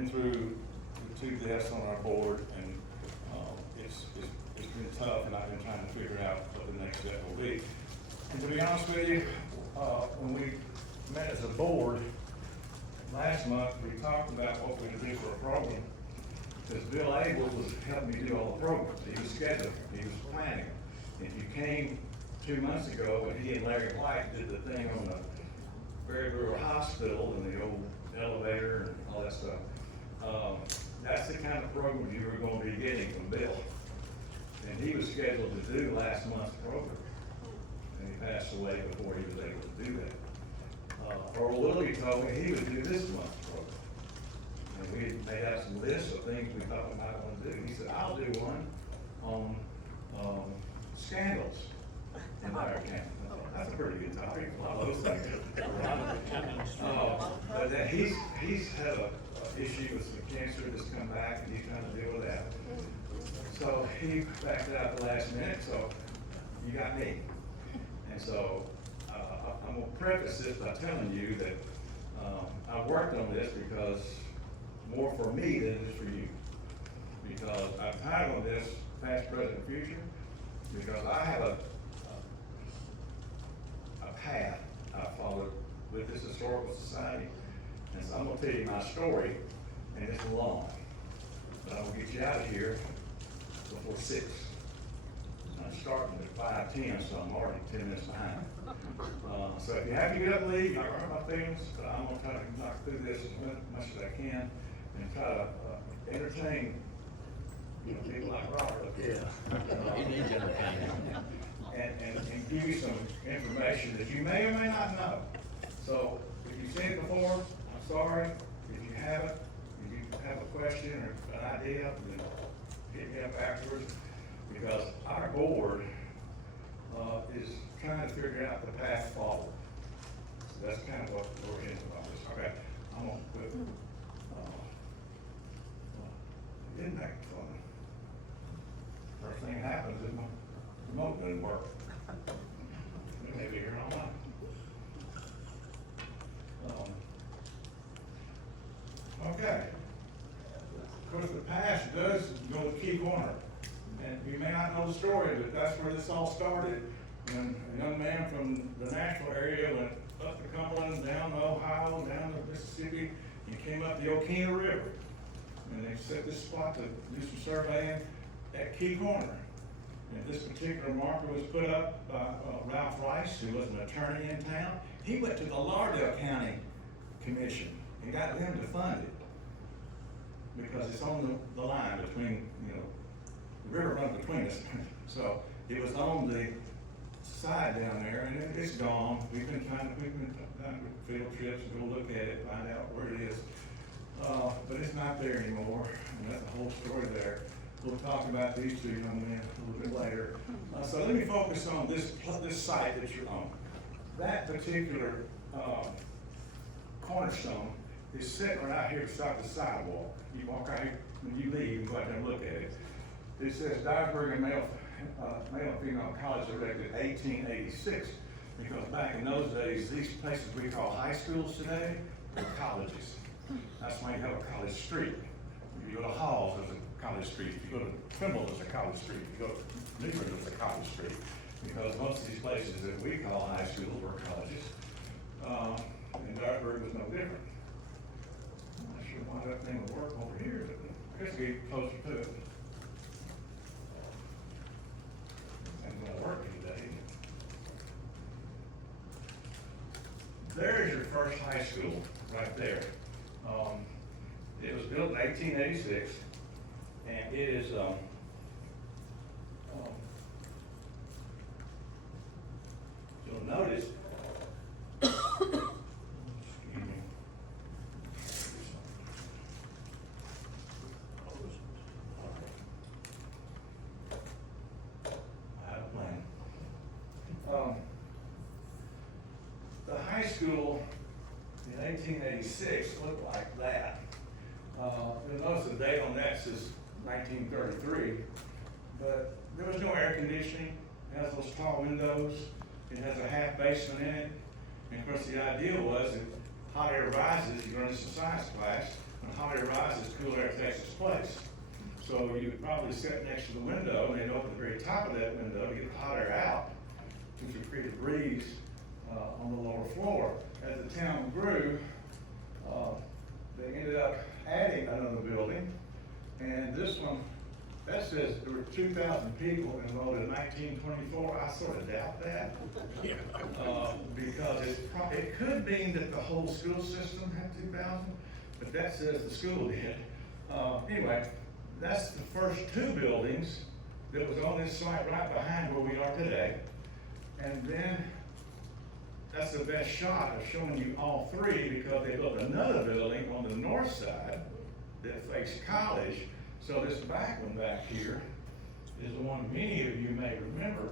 been through the two deaths on our board, and it's been tough, and I've been trying to figure out what the next step will be. And to be honest with you, when we met as a board last month, we talked about what we would do for a program. Because Bill Abel was helping me do all the programs. He was scheduling, he was planning. If you came 2 months ago, and he and Larry White did the thing on the Very Rural Hospital and the old elevator and all that stuff, that's the kind of program you were going to be getting from Bill. And he was scheduled to do last month's program. And he passed away before he was able to do that. Earl Willie told me he would do this month's program. And we had made out some lists of things we thought we might want to do. He said, I'll do one on scandals in Dyer County. That's a pretty good topic, a lot of those things. But then he's had a issue with some cancer that's come back, and he's trying to deal with that. So he backed out the last minute, so you got me. And so I'm gonna preface this by telling you that I worked on this because more for me than it is for you. Because I've titled this Past, Present, Future, because I have a path I followed with this historical society. And so I'm gonna tell you my story, and it's long. But I'm gonna get you out of here before 6. I'm starting at 5:10, so I'm already 10 minutes behind. So if you have to get up and leave, you're not gonna hurt my feelings, but I'm gonna try to knock through this as much as I can and try to entertain, people like Robert. Yeah. He needs entertaining. And give you some information that you may or may not know. So if you've seen it before, I'm sorry. If you haven't, if you have a question or an idea, then hit me up afterwards. Because our board is trying to figure out the path forward. So that's kind of what we're in about this. Okay, I'm gonna put impact fund. First thing that happens is my remote doesn't work. We may be here all night. Okay. Of course, the past does go to key corner. And you may not know the story, but that's where this all started. When a young man from the Nashville area went up the Cumberland, down to Ohio, down to Mississippi, and came up the Okina River. And they set this spot to do some surveying at Key Corner. And this particular marker was put up by Ralph Rice, who was an attorney in town. He went to the Lauderdale County Commission and got them to fund it. Because it's on the line between, the river runs between us. So it was on the side down there, and it's gone. We've been doing field trips and go look at it, find out where it is. But it's not there anymore, and that's the whole story there. We'll talk about these two young men a little bit later. So let me focus on this site that you're on. That particular cornerstone is sitting right here beside the sidewalk. You walk out here, when you leave, you go out there and look at it. It says Dyersburg and male and female college erected 1886. Because back in those days, these places we call high schools today were colleges. That's why you have a college street. If you go to Halls, there's a college street. If you go to Trimble, there's a college street. If you go to Newbern, there's a college street. Because most of these places that we call high schools were colleges. And Dyersburg was no different. I'm not sure why that thing would work over here, but let's get closer to it. It's gonna work today. There's your first high school right there. It was built in 1886, and it is you'll notice. Excuse me. I had a plan. The high school in 1886 looked like that. You'll notice the date on that says 1933, but there was no air conditioning. It has those tall windows. It has a half basement in it. And of course the idea was that hot air rises, you run into science class, when hot air rises, cool air takes its place. So you probably sit next to the window and they'd open the very top of that window to get the hot air out, which would create a breeze on the lower floor. As the town grew, they ended up adding another building, and this one, that says there were 2,000 people enrolled in 1924. I sort of doubt that. Because it could mean that the whole school system had 2,000, but that says the school did. Anyway, that's the first two buildings that was on this site right behind where we are today. And then that's the best shot of showing you all three, because they built another building on the north side that faced College. So this back one back here is the one many of you may remember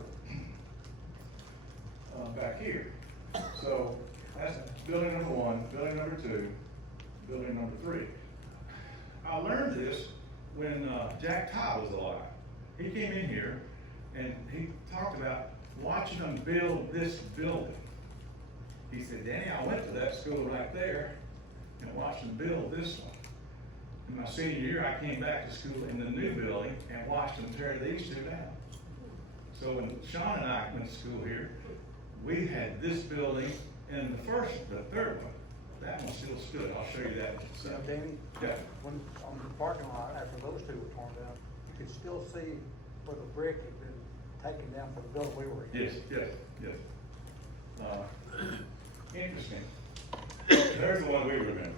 back here. So that's building number one, building number two, building number three. I learned this when Jack Todd was alive. He came in here and he talked about watching them build this building. He said, Danny, I went to that school right there and watched them build this one. In my senior year, I came back to school in the new building and watched them tear these two down. So when Sean and I went to school here, we had this building and the third one. That one still stood. I'll show you that. So, Danny, Yeah. when, on the parking lot, after those two were torn down, you could still see where the brick had been taken down for the building we were in. Yes. Interesting. There's the one we remember,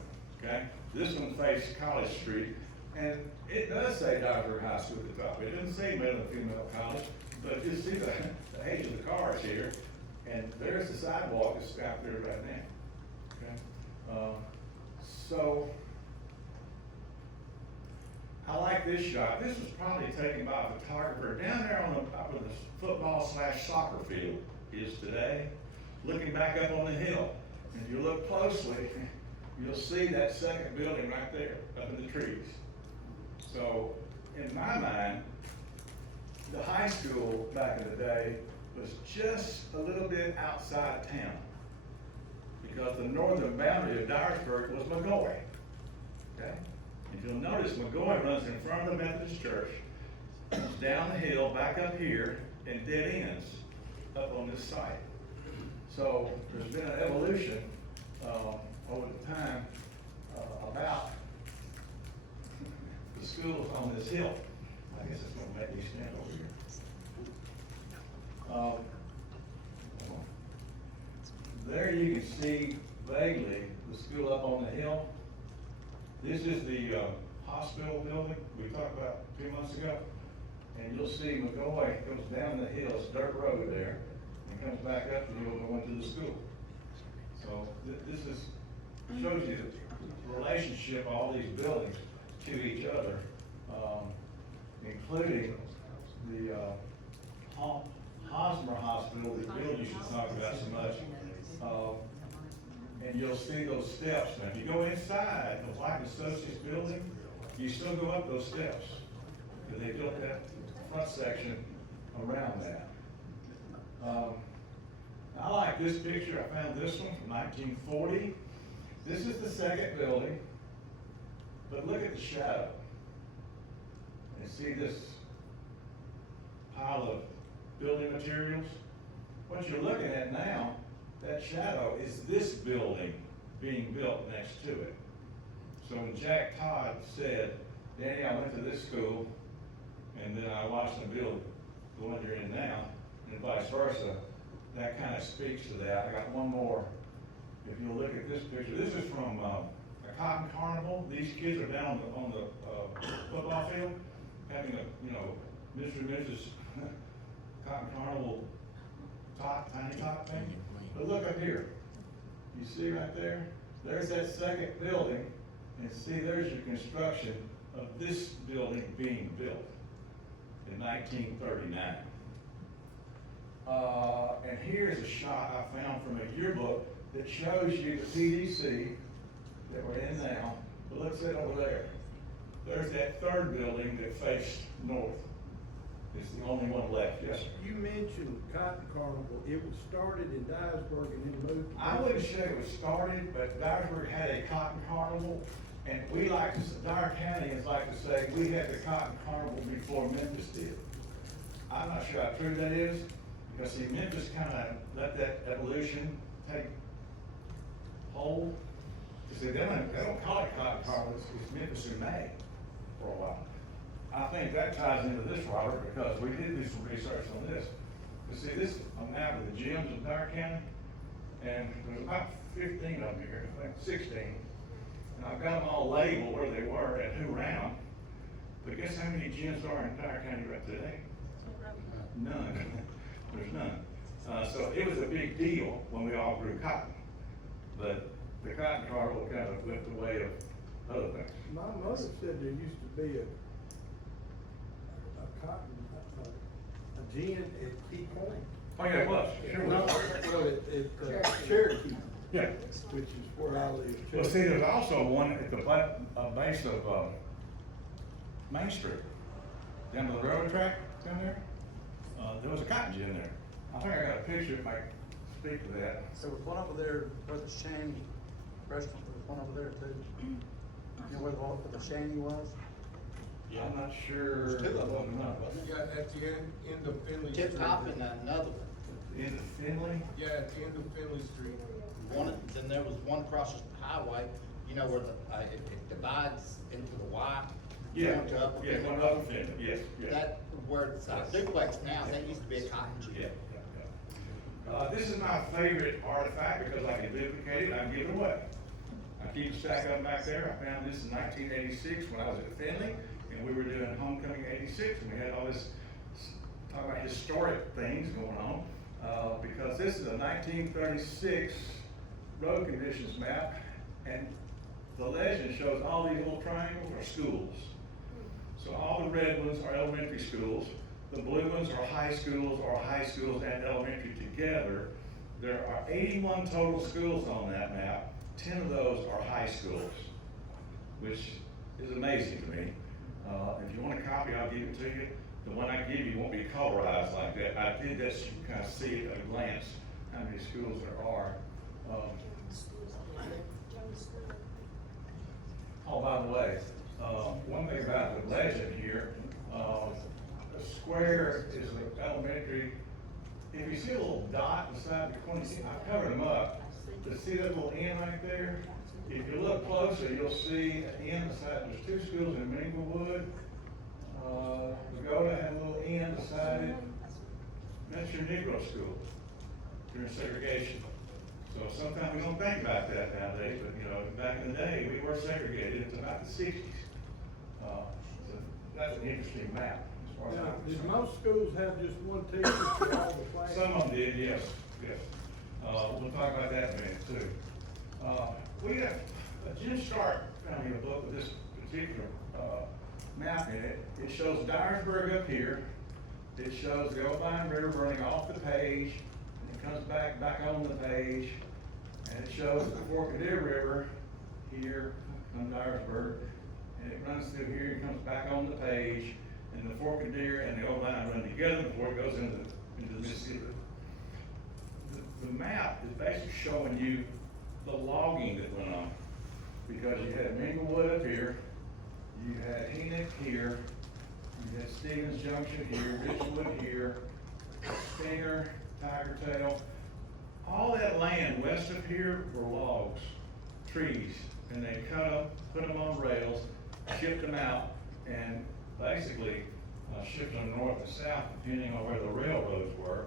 okay? This one faced College Street, and it does say Dyersburg High School at the top. It doesn't say male and female college, but you see the age of the cars here, and there's the sidewalk that's out there right now, okay? So, I like this shot. This was probably taken by a photographer down there on where the football/soccer field is today, looking back up on the hill. And if you look closely, you'll see that second building right there, up in the trees. So, in my mind, the high school back in the day was just a little bit outside of town, because the northern boundary of Dyersburg was McGoy, okay? If you'll notice, McGoy runs in front of the Methodist Church, comes down the hill, back up here, and dead ends up on this site. So there's been an evolution over the time about the schools on this hill. I guess it's gonna make me stand over here. There you can see vaguely the school up on the hill. This is the hospital building we talked about 2 months ago. And you'll see McGoy goes down the hill, it's dirt road there, and comes back up and you'll go into the school. So this shows you the relationship of all these buildings to each other, including the Hosmer Hospital, the building you should talk about so much. And you'll see those steps. Now, if you go inside the White Associates building, you still go up those steps, because they built that front section around that. I like this picture. I found this one from 1940. This is the second building, but look at the shadow. And see this pile of building materials? What you're looking at now, that shadow is this building being built next to it. So when Jack Todd said, Danny, I went to this school, and then I watched them build the one you're in now, and vice versa, that kind of speaks to that. I got one more. If you'll look at this picture, this is from a cotton carnival. These kids are down on the football field having a, Mr. and Mrs. Cotton Carnival tiny tot thing. But look up here. You see right there? There's that second building, and see there's your construction of this building being built in 1939. And here's a shot I found from a yearbook that shows you the PDC that we're in now. But let's sit over there. There's that third building that faced north. It's the only one left. Yes, sir. You mentioned Cotton Carnival. It was started in Dyersburg and then moved. I wouldn't say it was started, but Dyersburg had a cotton carnival, And we like to, Dyer County is like to say, we had the cotton carnival before Memphis did. I'm not sure how true that is, because see, Memphis kinda let that evolution take hold. You see, they don't call it cotton carnival, it's Memphis in May for a while. I think that ties into this, Robert, because we did do some research on this. You see, this is a map of the gyms in Dyer County, and there's about 15 of them here, I think 16. And I've got them all labeled where they were and who ran. But guess how many gyms are in Dyer County right today? None. There's none. So it was a big deal when we all grew cotton. But the cotton carnival kind of went the way of other things. My mother said there used to be a cotton, a gin at Key Point. Oh, yeah, it was. Sure No, was. well, it Cherokee, Yeah. which is where I live. Well, see, there's also one at the base of Main Street, down to the railroad track down there. There was a cotton gin there. I think I got a picture that might speak to that. There was one over there where the Shanny restaurant, there was one over there too. You know where the Shanny was? I'm not sure. There's two of them, wasn't Yeah, at the end of Finley it? Street. Tip top and another one. In Finley? Yeah, at the end of Finley Street. Then there was one across the highway, you know, where it divides into the Y. Yeah, going to Upper yeah, Finley. one other Finley, yes, yes. That, where it's a duplex now, that used to be a cotton gin. Yeah, yeah. This is my favorite artifact because I can duplicate it and I can give it away. I keep a stack of them back there. I found this in 1986 when I was at Finley, and we were doing Homecoming '86, and we had all this, talk about historic things going on, because this is a 1936 road conditions map, and the legend shows all these little triangles are schools. So all the red ones are elementary schools, the blue ones are high schools or high schools and elementary together. There are 81 total schools on that map, 10 of those are high schools, which is amazing to me. If you want a copy, I'll give it to you. The one I give you won't be colorized like that. I did that so you can kind of see it at a glance, how many schools there are. Oh, by the way, one thing about the legend here, a square is an elementary. If you see a little dot beside the corner, I covered them up. To see that little N right there, if you look closer, you'll see at the end beside, there's two schools in Minglewood. Pagoda had a little N beside it. That's your Negro school during segregation. So sometimes we don't think about that nowadays, but you know, back in the day, we were segregated until about the 60s. So that's an interesting map as far as Now, I'm did concerned. most schools have just one teacher for all the classes? Some of them did, yes, yes. We'll talk about that in a minute too. We have, Jim Stark found me a book with this particular, map in it. It shows Dyersburg up here. It shows the Old River running off the page, and it comes back on the page, and it shows the Fork of Deer River here on Dyersburg, and it runs through here and comes back on the page, and the Fork of Deer and the Old Line run together before it goes into the Mississippi. The map is basically showing you the logging that went on, because you had Minglewood up here, you had Enoch here, you had Stevens Junction here, Richwood here, Stinger, Tiger Tail. All that land west of here were logs, trees, and they cut them, put them on rails, shipped them out, and basically shipped them north and south depending on where the railroads were.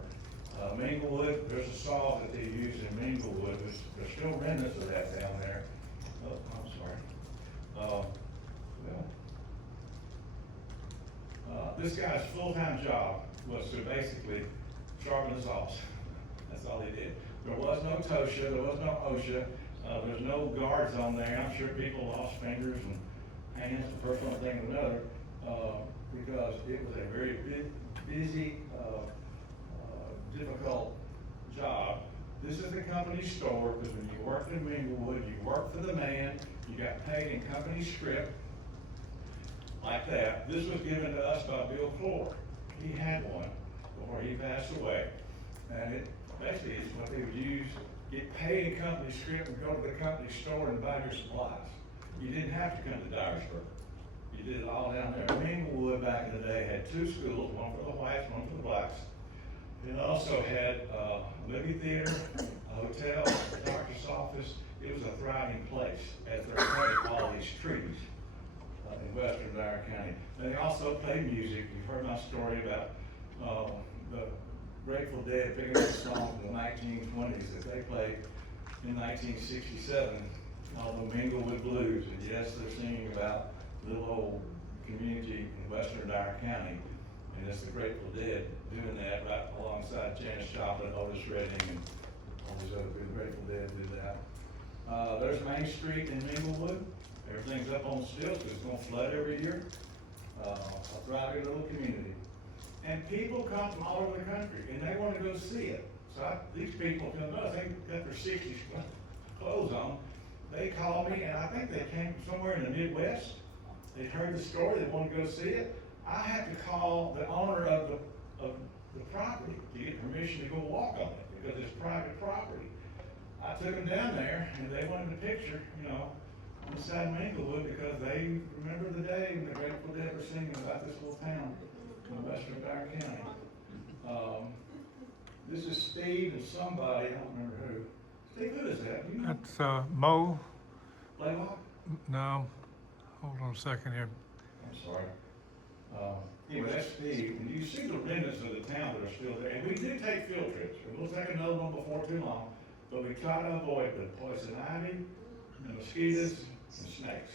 Minglewood, there's a saw that they use in Minglewood. There's still remnants of that down there. Oh, I'm sorry. This guy's full-time job was to basically sharpen the saws. That's all he did. There was no TOSHA, there was no OSHA, there's no guards on there. I'm sure people lost fingers and hands and first one thing or another, because it was a very busy, difficult job. This is the company store, because when you worked in Minglewood, you worked for the man, you got paid in company script, like that. This was given to us by Bill Clore. He had one before he passed away. And it basically is what they would use, get paid in company script and go to the company store and buy your supplies. you didn't have to come to Dyersburg. You did it all down there. Minglewood back in the day had two schools, one for the whites, one for the blacks. It also had a movie theater, a hotel, a doctor's office. It was a thriving place as they're cutting all these trees in western Dyer County. And they also played music. You've heard my story about the Grateful Dead picking up a song from the 1920s that they played in 1967, the Minglewood Blues. And yes, they're singing about little old community in western Dyer County. And it's the Grateful Dead doing that right alongside Janis Joplin, Otis Redding, and all these other good Grateful Dead did that. There's Main Street in Minglewood. Everything's up on stilts, it's gonna flood every year. A thriving little community. And people come from all over the country, and they wanna go see it. So these people come to us, they got their 60s clothes on. They call me, and I think they came from somewhere in the Midwest. They heard the story, they wanna go see it. I have to call the owner of the property to get permission to go walk on it, because it's private property. I took them down there, and they wanted a picture, inside Minglewood, because they remember the day when the Grateful Dead were singing about this little town in western Dyer County. This is Steve and somebody, I don't remember who. Steve, who is that? You know? That's Mo. Blaylock? No, hold on a second here. I'm sorry. Anyway, that's Steve, and you see the remnants of the town that are still there, and we do take field trips, and we'll take another one before too long, but we try to avoid the poison ivy, and mosquitoes, and snakes.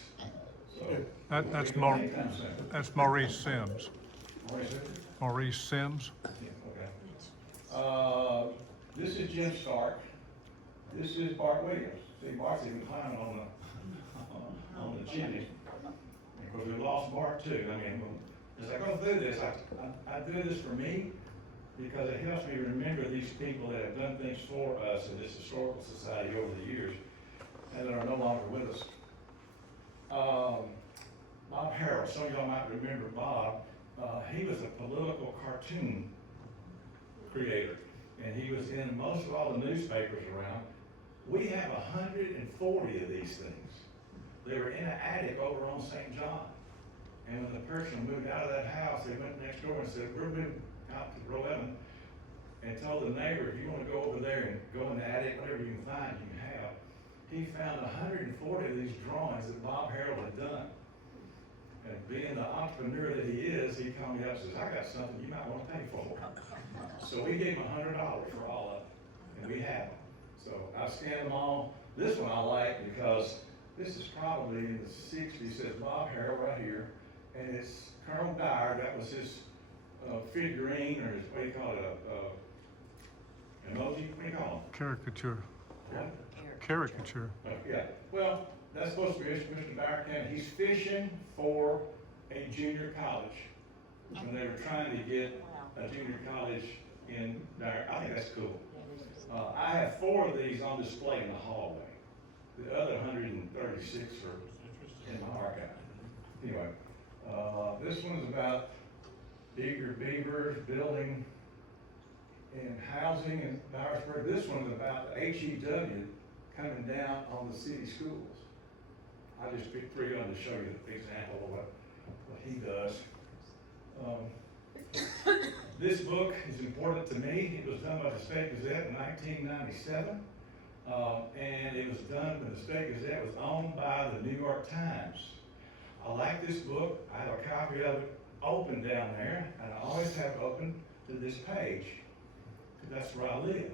So That's we can take time soon. That's Maurice Sims. Maurice, who? Maurice Sims. Yeah, okay. This is Jim Stark. This is Bart Williams. See, Bart's even climbing on the chimney. Of course, we lost Bart too. I mean, as I go through this, I do this for me because it helps me remember these people that have done things for us in this historical society over the years and that are no longer with us. Bob Harrell, some of y'all might remember Bob. He was a political cartoon creator, and he was in most of all the newspapers around. We have 140 of these things. They were in an attic over on St. John. And when the person moved out of that house, they went next door and said, we're moving out to Rowan, and told the neighbor, if you want to go over there and go in the attic, whatever you can find, you can have. He found 140 of these drawings that Bob Harrell had done. And being the entrepreneur that he is, he called me up and says, I got something you might want to pay for. So we gave him $100 for all of them, and we have them. So I scanned them all. This one I like because this is probably in the 60s. It says Bob Harrell right here, and it's Colonel Dyer. That was his figurine, or his, what do you call it, emoji? What do you call it? Caricature. What? Caricature. Yeah, well, that's supposed to be Mr. Dyer County. He's fishing for a junior college. When they were trying to get a junior college in Dyer, I think that's cool. I have 4 of these on display in the hallway. The other 136 are in my archive. Anyway, this one's about bigger beavers building and housing in Dyersburg. This one's about the HEW coming down on the city schools. I just picked 3 on to show you the example of what he does. This book is important to me. It was done by the State Gazette in 1997. And it was done when the State Gazette was owned by the New York Times. I like this book. I have a copy of it open down there, and I always have it open to this page, because that's where I live.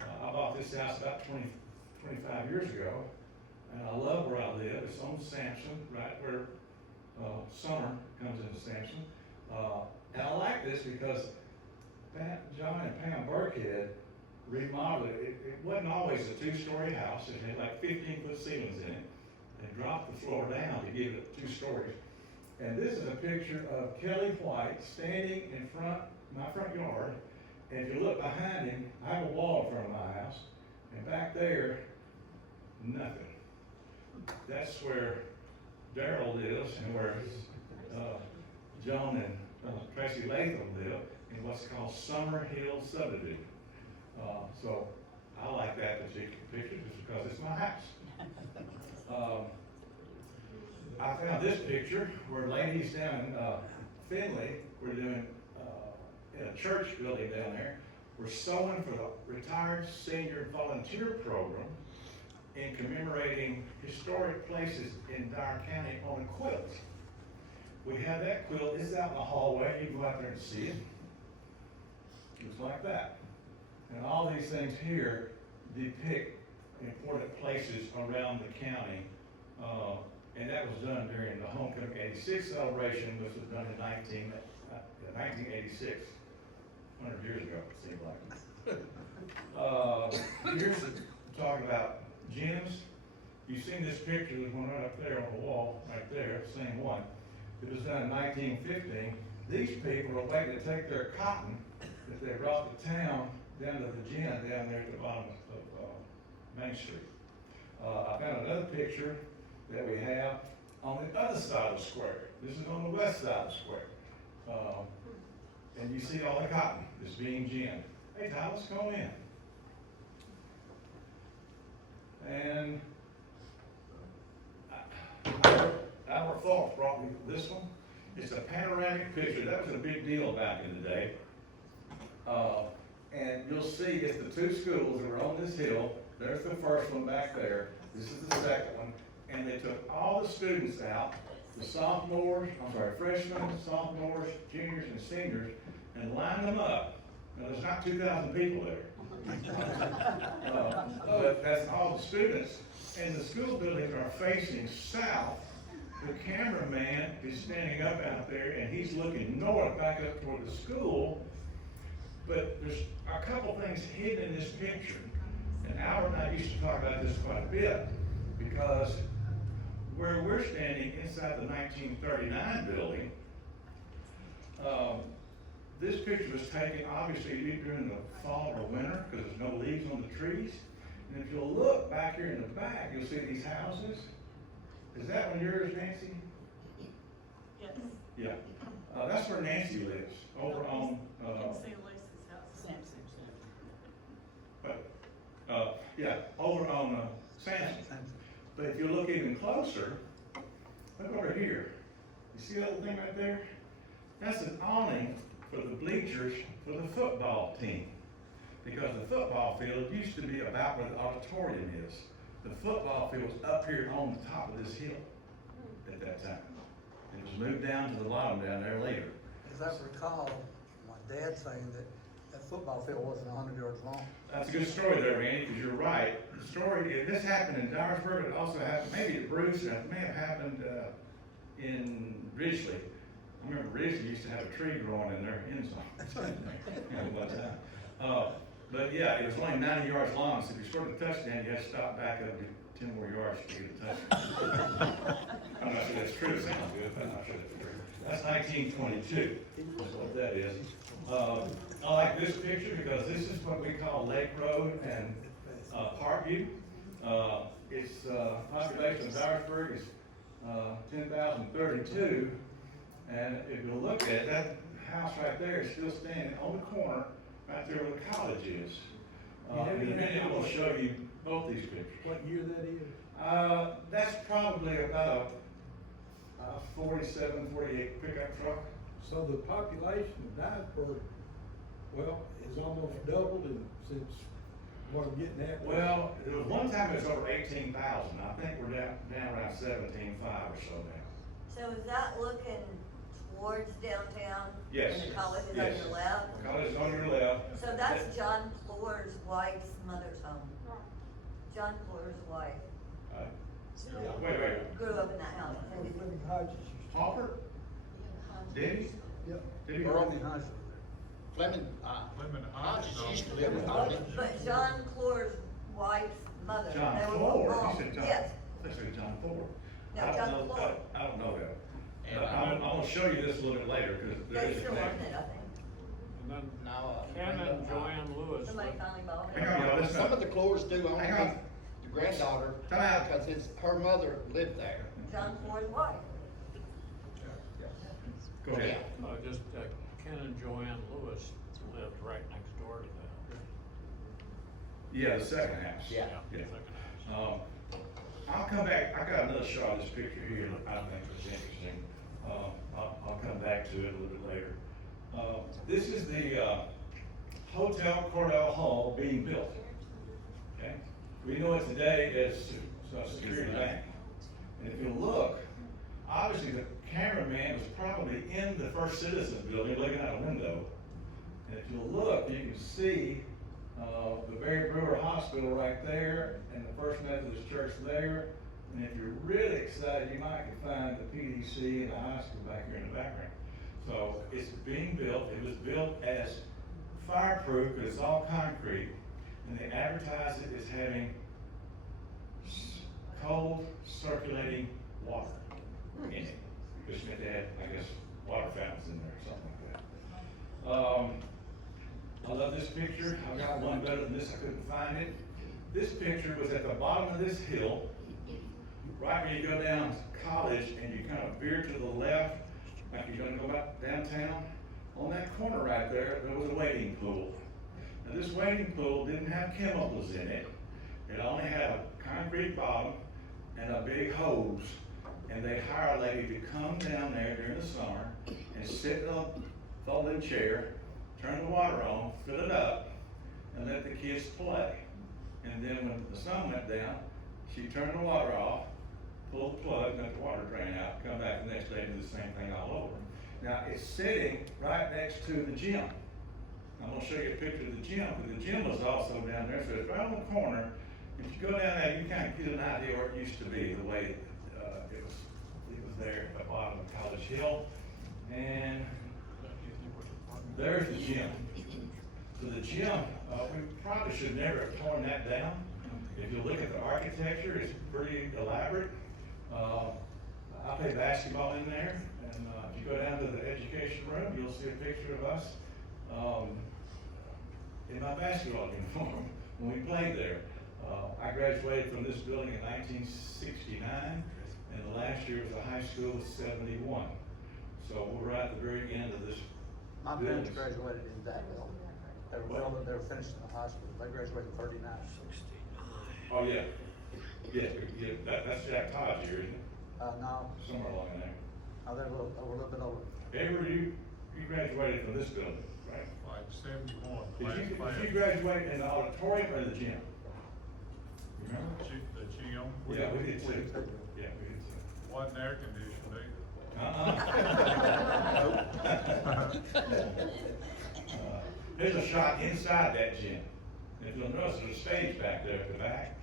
I bought this house about 25 years ago, and I love where I live. It's on Sampson, right where Summer comes into Sampson. And I like this because John and Pam Burkhead remodeled it. It wasn't always a 2-story house. It had like 15-foot ceilings in it. They dropped the floor down to give it 2 stories. And this is a picture of Kelly White standing in my front yard. And if you look behind him, I have a wall in front of my house. And back there, nothing. That's where Daryl lives and where John and Tracy Latham live in what's called Summer Hill Subdivision. So I like that particular picture just because it's my house. I found this picture where ladies down in Findlay were doing, in a church building down there, were sewing for the retired senior volunteer program in commemorating historic places in Dyer County on a quilt. We have that quilt, it's out in the hallway, you can go out there and see it. Just like that. And all these things here depict important places around the county. And that was done during the Homecoming '86 celebration, which was done in 1986, 100 years ago, it seemed like. Here's talking about gyms. You've seen this picture, there's one right up there on the wall, right there, same one. It was done in 1915. These people are waiting to take their cotton that they brought to town down to the gym down there at the bottom of Main Street. I found another picture that we have on the other side of the square. This is on the west side of the square. And you see all the cotton that's being ginned. Hey, Tyler, let's go in. And our thought brought me this one. It's a panoramic picture. That was a big deal back in the day. And you'll see it's the two schools that were on this hill. There's the first one back there. This is the second one. And they took all the students out, the freshmen, sophomores, juniors, and seniors, and lined them up. Now, there's not 2,000 people there. But that's all the students. And the school buildings are facing south. The cameraman is standing up out there, and he's looking north, back up toward the school. But there's a couple things hidden in this picture. And Albert and I used to talk about this quite a bit, because where we're standing inside the 1939 building, this picture was taken obviously during the fall or winter because there's no leaves on the trees. And if you'll look back here in the back, you'll see these houses. Is that one yours, Nancy? Yes. Yeah. That's where Nancy lives, over on, yeah, over on Samson. But if you look even closer, look over here. You see that little thing right there? That's an awning for the bleachers for the football team. Because the football field used to be about where the auditorium is. The football field was up here on the top of this hill at that time. It was moved down to the bottom down there later. As I recall, my dad saying that that football field wasn't 100 yards long. That's a good story there, Randy, because you're right. The story, this happened in Dyersburg, it also happened, maybe at Bruce, and it may have happened in Ridgely. I remember Ridgely used to have a tree growing in their end zone. One time. But yeah, it was only 90 yards long, so if you scored a touchdown, you had to stop back up 10 more yards to get a touchdown. I'm not sure that's true, it sounds good, but I'm not sure that's true. That's 1922, that's what that is. I like this picture because this is what we call Lake Road and Parkview. Its population of Dyersburg is 10,032, and if you look at it, that house right there is still standing on the corner right there where the college is. In a minute, I'm going to show you both these pictures. What year that is? That's probably about a 47, 48 pickup truck. So the population of Dyersburg, well, is almost doubled and since what I'm getting at. Well, there was one time it was over 18,000. I think we're down around 17,500 or so now. So is that looking towards downtown? Yes. And the college is Yes. on your left? College is on your left. So that's John Plor's wife's mother's home. John Plor's wife Wait. grew up in that house. Hopper? Debbie? Yep. Debbie? Rodney Hodges. Fleming, Fleming Hodges used to live with me. But John Plor's wife's mother. John they were Ford. all- You said John. Yes. I said John Ford. No, I don't John know- Ford. I don't know that. And I'm gonna show you this a little bit later because there They is a still own connection. it, I think. And then Now, Ken and Joanne Lewis. Somebody finally bought it. Hang on, y'all, listen some up. of the Clores do own Hang on. the granddaughter, Time out. because her mother lived there. John Plor's wife. Go ahead. Just Ken and Joanne Lewis lived right next door to that. Yeah, the second house. Yeah. Yeah. Second house. I'll come back, I got another shot of this picture here that I think is interesting. I'll come back to it a little bit later. This is the, Hotel Cordell Hall being built. Okay? We know it today as Security Bank. And if you look, obviously the cameraman was probably in the First Citizens building looking out a window. And if you look, you can see the Barry Brewer Hospital right there and the First Methodist Church there. And if you're really excited, you might can find the PDC and the high school back here in the background. So it's being built. It was built as fireproof, but it's all concrete. And they advertise it as having cold circulating water in it. Which meant they had, I guess, water fountains in there or something like that. I love this picture. I've got one better than this. I couldn't find it. This picture was at the bottom of this hill, right when you go down College and you kind of veer to the left, like you're gonna go back downtown. On that corner right there, there was a wading pool. Now this wading pool didn't have chemicals in it. It only had a concrete bottom and a big hose. And they hire a lady to come down there during the summer and sit in a folding chair, turn the water on, fill it up, and let the kids play. And then when the sun went down, she turned the water off, pulled the plug, let the water drain out, come back the next day and do the same thing all over. Now it's sitting right next to the gym. I'm gonna show you a picture of the gym, because the gym was also down there, so it's right on the corner. If you go down there, you kind of get an idea where it used to be, the way it was there at the bottom of College Hill. And there's the gym. So the gym, we probably should never have torn that down. If you look at the architecture, it's pretty elaborate. I play basketball in there, and if you go down to the education room, you'll see a picture of us in my basketball uniform when we played there. I graduated from this building in 1969, and the last year was a high school of 71. So we're right at the very end of this. My parents graduated in that building. They were finishing the high school. They graduated in 39. Oh, yeah. Yeah, that's Jack Todd's year, isn't it? No. Somewhere along in there. They're a little bit older. Edward, you graduated from this building, right? Like 71. Did you graduate in the auditorium or the gym? You remember? The gym? Yeah, we did too. Yeah, we did too. Wasn't air conditioned either. There's a shot inside that gym. If you'll notice, there's a stage back there at the back.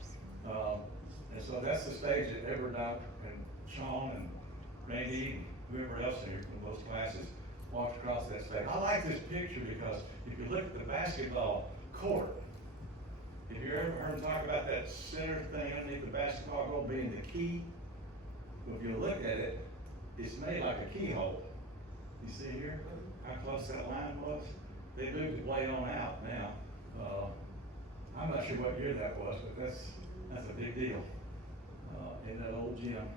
And so that's the stage that Edward and Sean and Randy and whoever else here from those classes walked across that stage. I like this picture because if you look at the basketball court, have you ever heard them talk about that center thing underneath the basketball goal being the key? Well, if you look at it, it's made like a keyhole. You see here how close that line was? They moved the blade on out now. I'm not sure what year that was, but that's a big deal in that old gym.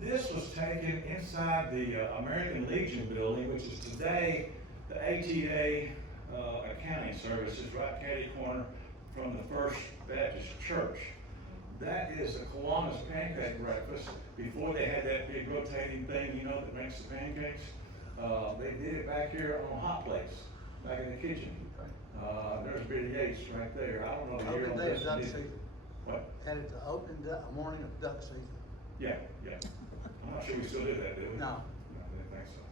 This was taken inside the American Legion building, which is today the ATA Accounting Services, right catty corner from the First Baptist Church. That is a Kiwanis pancake breakfast. Before they had that big rotating thing, you know, that makes the pancakes. They did it back here on hot plates, back in the kitchen. There's Billy Yates right there. I don't know the year on Open day this. of duck season. What? And it's the opening morning of duck season. Yeah. I'm not sure we still do that, do we? No. No, I didn't think so.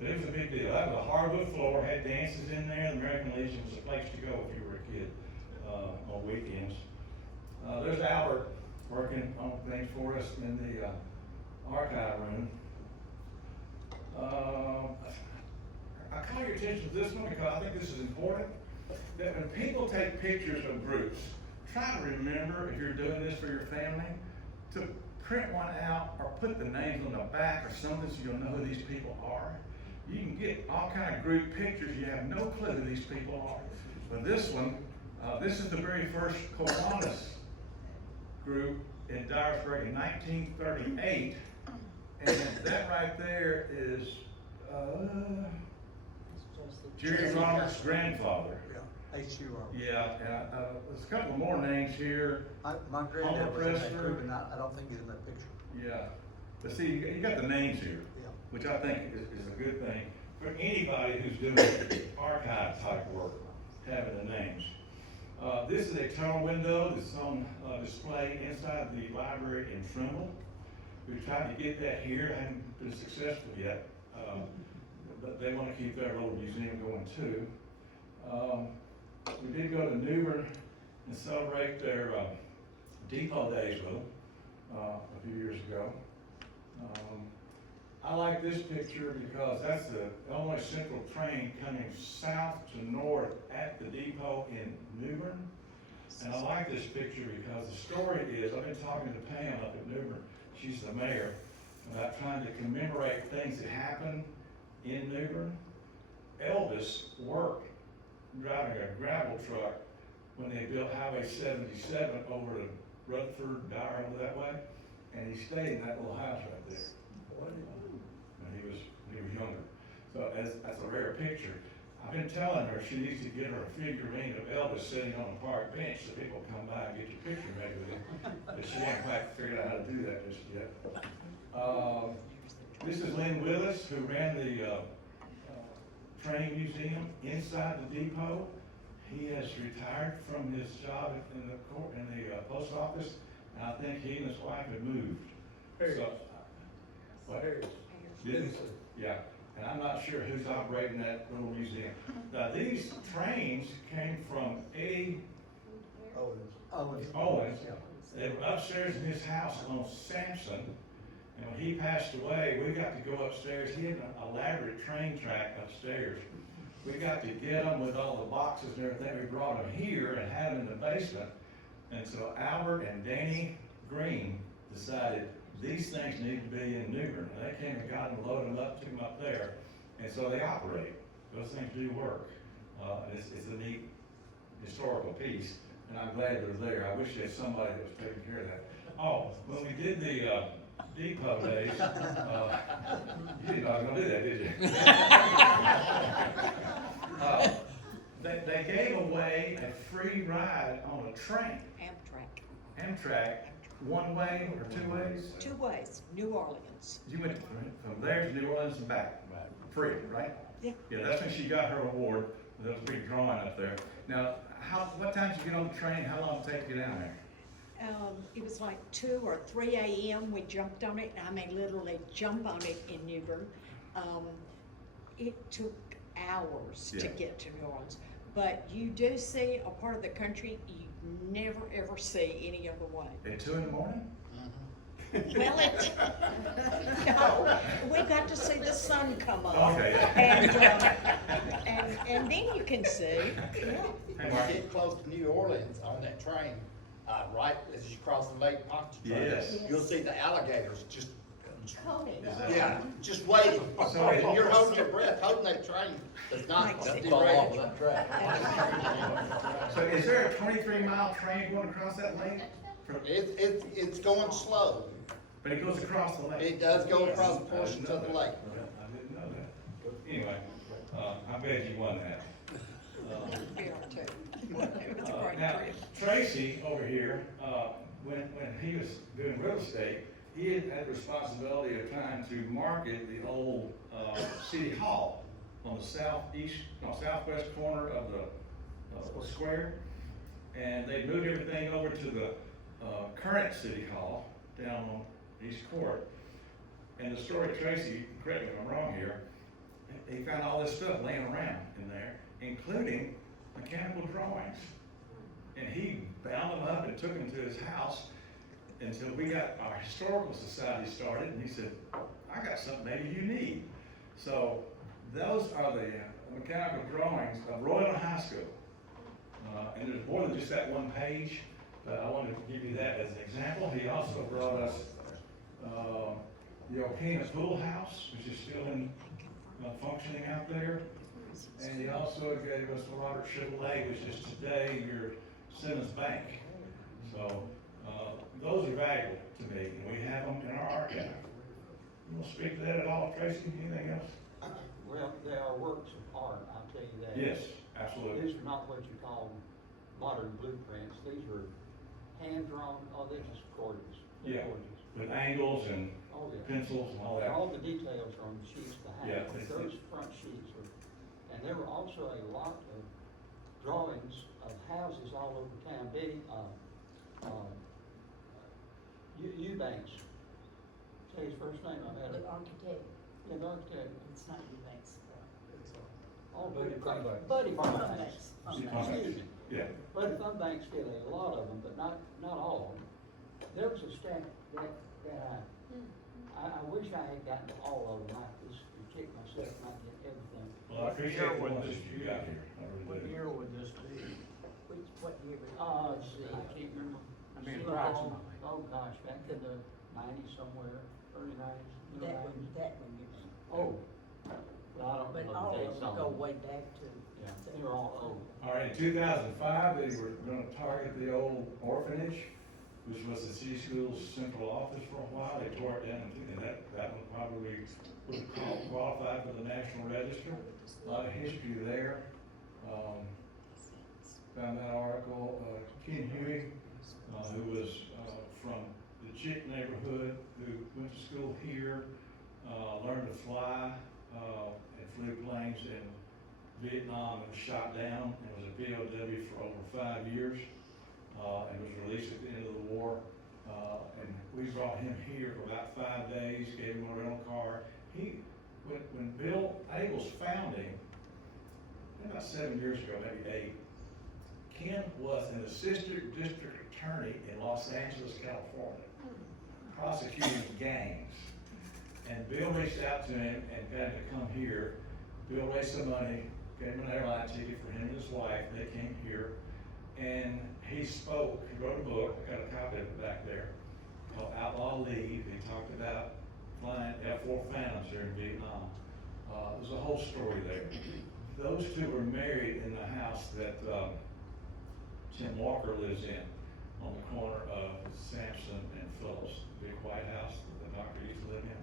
But it was a big deal. That was a hardwood floor, had dances in there. The American Legion was a place to go if you were a kid on weekends. There's Albert working on things for us in the archive room. I call your attention to this one because I think this is important. That when people take pictures of groups, try to remember, if you're doing this for your family, to print one out or put the names on the back or something so you'll know who these people are. You can get all kind of group pictures, you have no clue who these people are. But this one, this is the very first Kiwanis group in Dyersburg in 1938. And that right there is Jerry Roberts' grandfather. HUR. Yeah, and, there's a couple more names here. My granddad was in that Homer group, and I don't think he's in that picture. Yeah, but see, you got the names here, Yeah. which I think is a good thing for anybody who's doing archive type work, having the names. This is a tunnel window that's on display inside the library in Trimble. We've tried to get that here, haven't been successful yet, but they want to keep their old museum going too. We did go to Newbern and celebrate their depot days with them a few years ago. I like this picture because that's the Illinois Central train coming south to north at the depot in Newbern. And I like this picture because the story is, I've been talking to Pam up at Newbern, she's the mayor, about trying to commemorate things that happened in Newbern. Elvis worked driving a gravel truck when they built Highway 77 over to Rutherford, Dyer, over that way, and he stayed in that little house right there. When he was younger. So that's a rare picture. I've been telling her she needs to get her a figurine of Elvis sitting on a park bench so people come by and get your picture made with him. But she hasn't quite figured out how to do that just yet. This is Lynn Willis, who ran the train museum inside the depot. He has retired from his job in the post office, and I think he and his wife have moved. So, what? Didn't? Yeah, and I'm not sure who's operating that little museum. Now, these trains came from Eddie Owens. They were upstairs in his house on Sampson, and when he passed away, we got to go upstairs. He had an elaborate train track upstairs. We got to get them with all the boxes and everything. We brought them here and had them in the basement. And so Albert and Danny Green decided these things need to be in Newbern. And they came and got them, loaded them up, took them up there. And so they operate. Those things do work. And it's a neat historical piece. And I'm glad they're there. I wish there's somebody that was taking care of that. Oh, when we did the depot days, you didn't know I was gonna do that, did you? They gave away a free ride on a train. Amtrak, one way or two ways? 2 ways, New Orleans. You went from there to New Orleans and back, free, right? Yeah. Yeah, that's when she got her award. There was a big drawing up there. Now, what time did you get on the train? How long did it take to get down there? It was like 2 or 3 a.m. We jumped on it. I mean, literally jump on it in Newbern. It took hours to Yeah. get to New Orleans. But you do see a part of the country you never ever see any other way. At 2 in the morning? Well, no, we got to see the sun come up. Okay. And then you can see, yeah. When you get close to New Orleans on that train, right as you cross the Lake Pontchartrain, Yes. you'll see the alligators just, Coming Is up. that- yeah, just waiting. So- And you're holding your breath, holding that train does not Makes it derail. So is there a 23-mile train going across that lake? It's going slow. But it goes across the lake? It does go across I didn't portions know of the that. lake. I didn't know that. Anyway, I'm glad you won that. We are too. It was a great Now, trip. Tracy over here, when he was doing real estate, he had the responsibility of trying to market the old city hall on the southwest corner of the square. And they moved everything over to the current city hall down on East Court. And the story, Tracy, correct me if I'm wrong here, he found all this stuff laying around in there, including mechanical drawings. And he bound them up and took them to his house until we got our historical society started, and he said, I got something maybe you need. So those are the mechanical drawings of Royal High School. And there's more than just that one page, but I wanted to give you that as an example. He also brought us the Okina Pool House, which is still in functioning out there. And he also gave us the Robert Chevrolet, which is today your Simmons Bank. So those are valuable to me, and we have them in our archive. You want to speak to that at all, Tracy? Anything else? Well, they are works of art, I'll tell you that. Yes, Absolutely. These are not what you call modern blueprints, these are hand-drawn, oh, they're just gorgeous. They're Yeah. gorgeous. With angles and Oh, yeah. pencils and all that. All the details are on the sheets behind, Yeah, but it's- those front sheets are, and there were also a lot of drawings of houses all over town, Eubanks. Say his first name, I had it. The architect, Yeah, the architect. it's not Eubanks. Oh, Buddy Funbanks. Buddy Funbanks. Funbanks. Excuse me. Yeah. Buddy Funbanks did a lot of them, but not all of them. There was a stack that I wish I had gotten to all of them, I just kicked myself not getting everything. Well, I appreciate the ones that you got here. I really What do. year would this be? What year? Let's see, I can't remember. I mean, Still approximately. Oh, gosh, back in the nineties somewhere, early nineties, middle nineties. That one you mean. Oh, well, I don't But know all the of dates them on go them. way back to. Yeah, they were all old. All right, in 2005, they were gonna target the old orphanage, which was the city school's central office for a while. They tore it down, and that one probably would qualify for the National Register. A lot of history there. Found that article, Ken Huey, who was, from the Chick neighborhood, who went to school here, learned to fly, and flew planes in Vietnam and was shot down and was a POW for over 5 years, and was released at the end of the war. And we brought him here for about 5 days, gave him a rental car. When Bill Abels found him, about 7 years ago, maybe 8, Ken was an assistant district attorney in Los Angeles, California, prosecuting gangs. And Bill reached out to him and got him to come here. Bill raised some money, gave him an airline ticket for him and his wife. They came here, and he spoke. He wrote a book. I got a copy of it back there, called Outlaw Leave. He talked about flying F-4 Phantoms here in Vietnam. There's a whole story there. Those two were married in the house that Tim Walker lives in, on the corner of Sampson and Phillips, big white house that the doctor used to live in.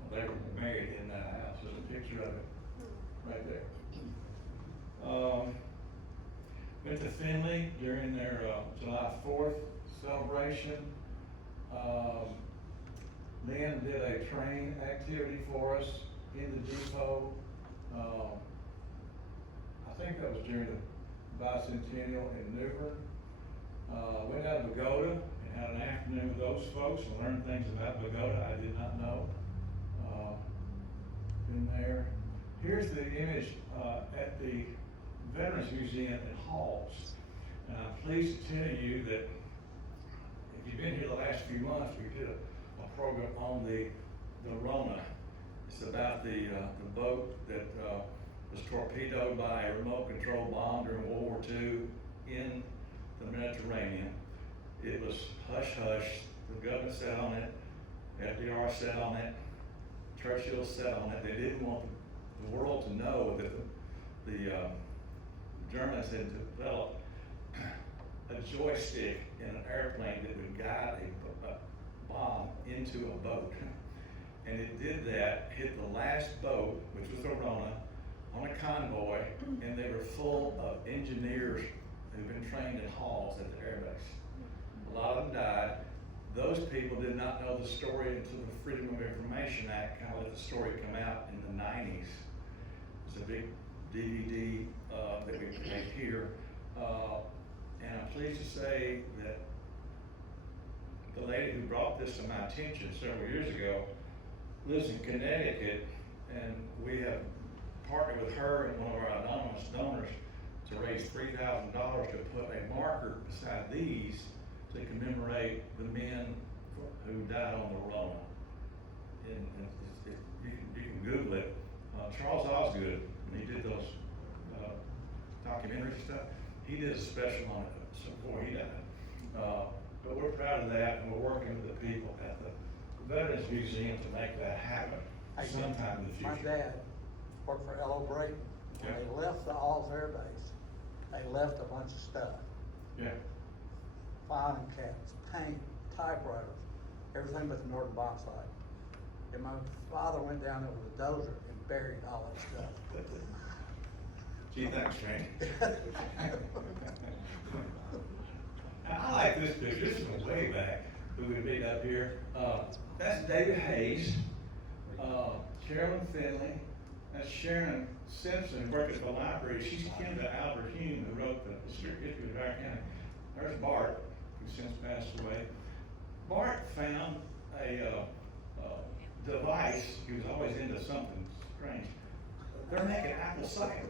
Well, they were married in that house. There's a picture of it right there. Went to Findlay during their July 4th celebration. Lynn did a train activity for us in the depot. I think that was during the bicentennial in New Bern. Went out to Pagoda and had an afternoon with those folks and learned things about Pagoda I did not know. Been there. Here's the image at the Veterans Museum in Halls. And I'm pleased to tell you that if you've been here the last few months, we did a program on the Rona. It's about the boat that was torpedoed by a remote control bomb during World War II in the Mediterranean. It was hush hush. The government sat on it. FDR sat on it. Churchill sat on it. They didn't want the world to know that the Germans had developed a joystick in an airplane that would guide a bomb into a boat. And it did that, hit the last boat, which was the Rona, on a convoy, and they were full of engineers who'd been trained in halls at the airbase. A lot of them died. Those people did not know the story until the Freedom of Information Act kind of let the story come out in the 90s. It's a big DVD that we made here. And I'm pleased to say that the lady who brought this to my attention several years ago lives in Connecticut, and we have partnered with her and one of our anonymous donors to raise $3,000 to put a marker beside these to commemorate the men who died on the Rona. And you can Google it. Charles Osgood, when he did those documentary stuff, he did a special on it before he died. But we're proud of that, and we're working with the people at the Veterans Museum to make that happen sometime in the future. My dad worked for L.O. Brayton. When they left the Alls Air Base, they left a bunch of stuff. Yeah. Filing cabinets, paint, typewriters, everything but the Northern bomb site. And my father went down there with a dozer and buried all that stuff. Gee, thanks, Frank. I like this picture, this is from way back, who we made up here. That's David Hayes, Carolyn Finley, that's Sharon Simpson, who worked at the library. She's kin to Albert Hume, who wrote the history of Dyer County. There's Bart, who since passed away. Bart found a device, he was always into something strange. They're making apple cider.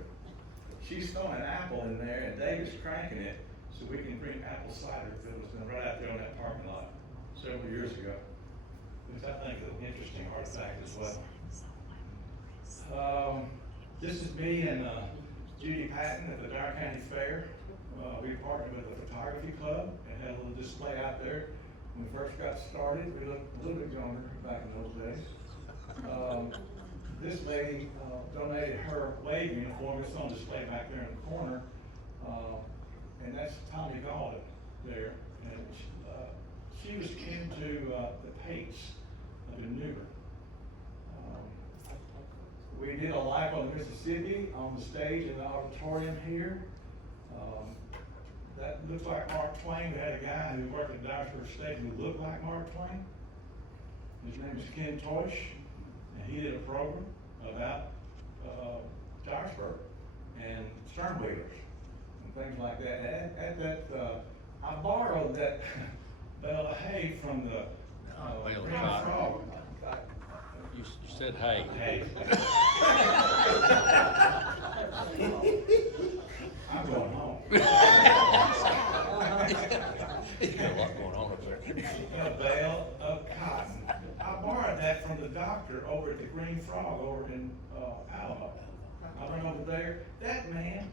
She's throwing an apple in there and David's cranking it so we can drink apple cider that was done right out there on that parking lot several years ago. Which I think is an interesting artifact as well. This is me and Judy Patton at the Dyer County Fair. We partnered with the photography club and had a little display out there. When we first got started, we looked a little bit younger back in those days. This lady donated her wave uniform. It's on display back there in the corner. And that's Tommy Galda there. And she was into the Pates up in Newbern. We did a live on Mississippi on the stage in the auditorium here. That looks like Mark Twain. We had a guy who worked at Dyersburg State who looked like Mark Twain. His name is Ken Tosh, and he did a program about Dyersburg and stern wheelers and things like that. At that, I borrowed that bale of hay from the Bale of Green cotton. Frog. You said hay. Hey. I'm going home. He's got a lot going on up there. A bale of cotton. I borrowed that from the doctor over at the Green Frog over in Alamo. I went over there. That man,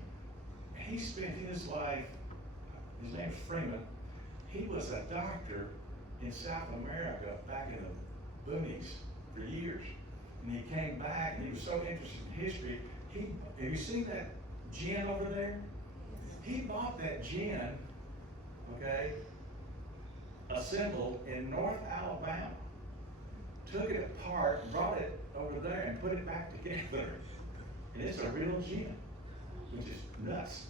he spent his life, his name's Freeman, he was a doctor in South America back in the boonies for years. And he came back and he was so interested in history. Have you seen that gin over there? He bought that gin, okay, assembled in North Alabama, took it apart, brought it over there and put it back together. And it's a real gin, which is nuts.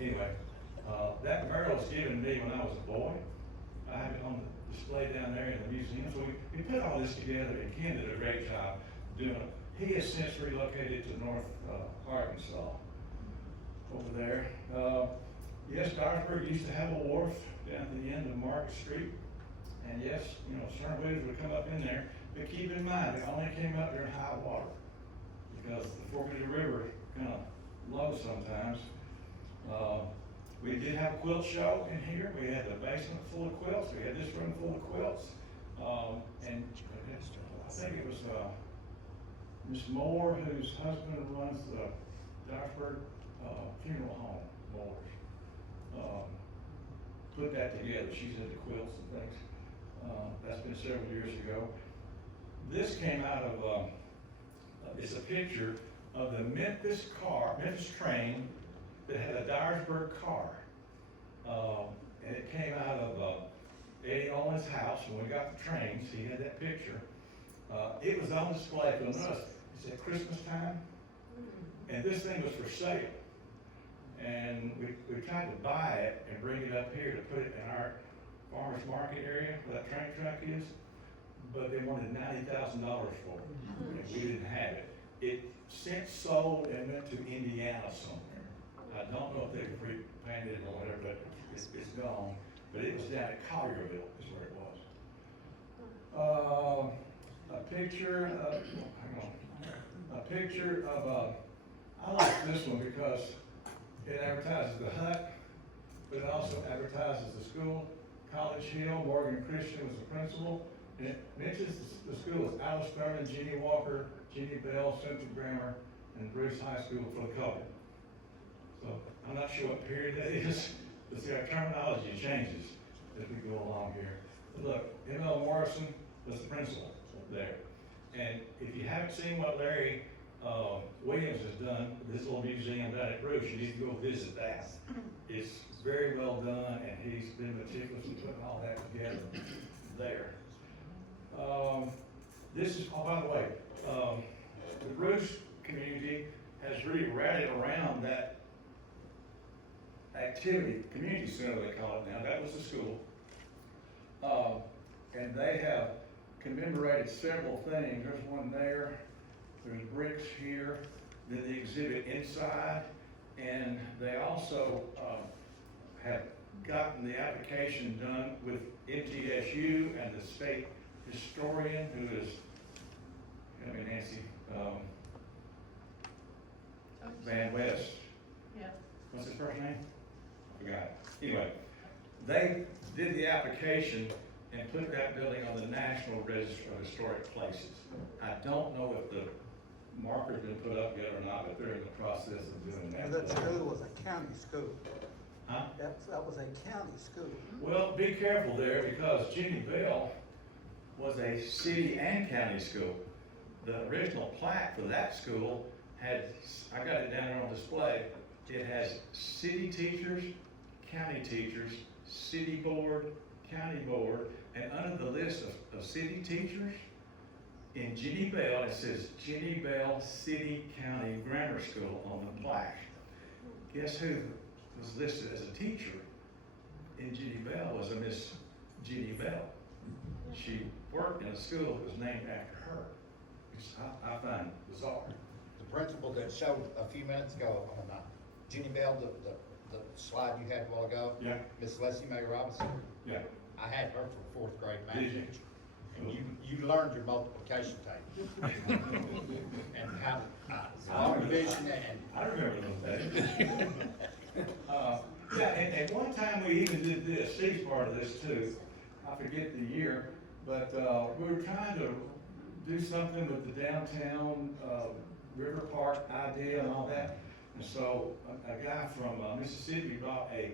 Anyway, that barrel was given to me when I was a boy. I have it on the display down there in the museum. So we put all this together, and Ken did a great job doing it. He has since relocated to North Arkansas over there. Yes, Dyersburg used to have a wharf down at the end of Market Street. And yes, you know, stern wheelers would come up in there, but keep in mind, it only came up during high water because the Fork of the River kind of low sometimes. We did have a quilt show in here. We had the basement full of quilts. We had this room full of quilts. And I think it was Miss Moore, whose husband runs the Dyersburg funeral home, Moore's. Put that together. She's into quilts and things. That's been several years ago. This came out of, it's a picture of the Memphis train that had a Dyersburg car. And it came out of Eddie Owens' house when we got the trains. He had that picture. It was on display for us. It's at Christmas time. And this thing was for sale. And we tried to buy it and bring it up here to put it in our farmer's market area where that train track is. But they wanted $90,000 for it. And we didn't have it. It since sold and went to Indiana somewhere. I don't know if they repainted it or whatever, but it's gone. But it was down at Collierville is where it was. A picture of, I like this one because it advertises the hut, but it also advertises the school. College Hill, Morgan Christian was the principal, and it mentions the school as Alice Thurman, Jeannie Walker, Jeannie Bell, Central Grammar, and Bruce High School for the Colored. So I'm not sure what period that is, but see, our terminology changes as we go along here. But look, M.L. Morrison was the principal there. And if you haven't seen what Larry Williams has done with his little museum down at Bruce, you need to go visit that. It's very well done, and he's been meticulous in putting all that together there. This is, oh, by the way, the Bruce community has really rallied around activity, community center they call it now, that was the school. And they have commemorated several things, there's one there, there's bricks here, then the exhibit inside, and they also, have gotten the application done with MTSU and the state historian who is, I mean Nancy, Van West. Yeah. What's his first name? I forgot it. Anyway, they did the application and put that building on the National Register of Historic Places. I don't know if the marker's been put up yet or not, but they're in the process of doing And that. that school was a county school. Huh? That was a county school. Well, be careful there because Jenny Bell was a city and county school. The original plaque for that school had, I got it down there on display, it has city teachers, county teachers, city board, county board, and under the list of city teachers, in Jenny Bell, it says Jenny Bell City County Grammar School on the plaque. Guess who was listed as a teacher in Jenny Bell was a Miss Jenny Bell. She worked in a school that was named after her. Which I find bizarre. The principal that showed a few minutes ago on Jenny Bell, the slide you had a while ago. Yeah. Miss Leslie Mae Robinson, Yeah. I had her for fourth grade math Did you? teacher. And you learned your multiplication table. And how, long division and. I remember those days. Yeah, and one time we even did this, Steve's part of this too. I forget the year, but, we were trying to do something with the downtown, River Park idea and all that. And so a guy from Mississippi brought a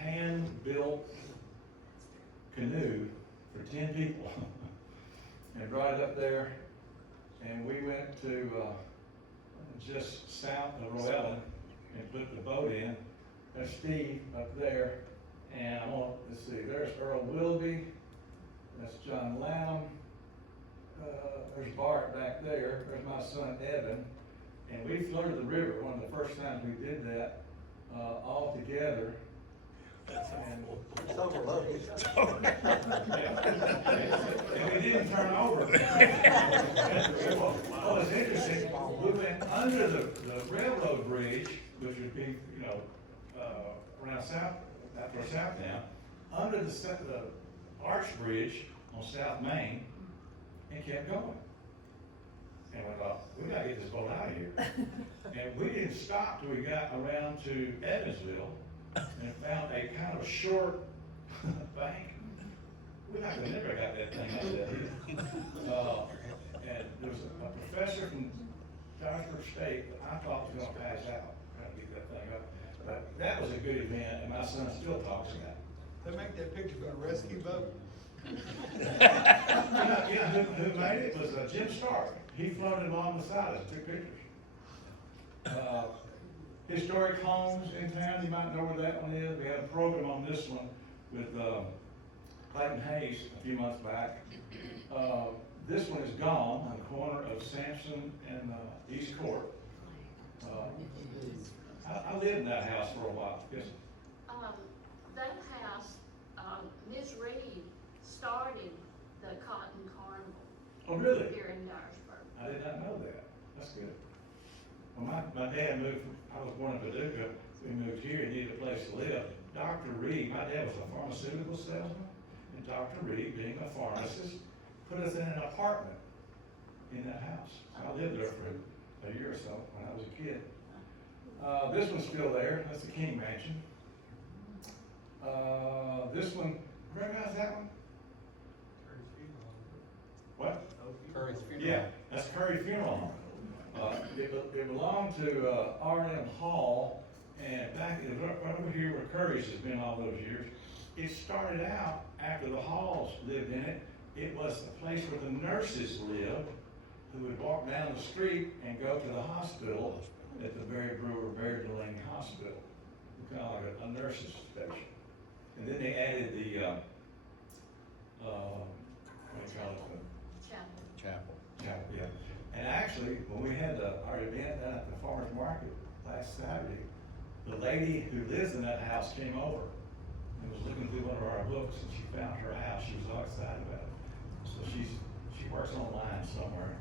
hand-built canoe for 10 people and brought it up there. And we went to just south of Roellen and put the boat in. There's Steve up there. And I want, let's see, there's Earl Willoughby. That's John Lamb. There's Bart back there. There's my son Evan. And we floated the river one of the first times we did that, all together. And, It's overloaded. and we didn't turn over. Well, it's interesting, we went under the railroad bridge, which would be, you know, around south, after south now, under the arch bridge on South Main, and kept going. And we thought, we gotta get this boat out of here. And we didn't stop till we got around to Evansville and found a kind of short bank. We not gonna never got that thing out of there. And there was a professor from Dyersburg State that I thought was gonna pass out, trying to get that thing up. But that was a good event, and my son still talks about it. They make that picture for a rescue boat. You know who made it was Jim Stark. He floated along the side and took pictures. Historic homes in town, you might know where that one is. We had a program on this one with Clayton Hayes a few months back. This one is gone on the corner of Sampson and East Court. I lived in that house for a while. Yes. That house, Ms. Reed started the Cotton Carnival Oh, really? here in Dyersburg. I did not know that. That's good. Well, my dad moved, I was born in Paducah, we moved here and needed a place to live. Dr. Reed, my dad was a pharmaceutical salesman, and Dr. Reed, being a pharmacist, put us in an apartment in that house. So I lived there for a year or so when I was a kid. This one's still there, that's the King Mansion. This one, recognize that one? What? Curry's funeral. Yeah, that's Curry Funeral Home. It belonged to R&M Hall, and back right over here where Curry's has been all those years. It started out after the Halls lived in it. It was the place where the nurses lived, who would walk down the street and go to the hospital at the Barry Brewer, Barry Delaney Hospital. Kind of like a nurses station. And then they added the, what do you call it? Chapel. Chapel. Yeah. And actually, when we had our event down at the farmer's market last Saturday, the lady who lives in that house came over and was looking through one of our books, and she found her house. She was all excited about it. So she works online somewhere,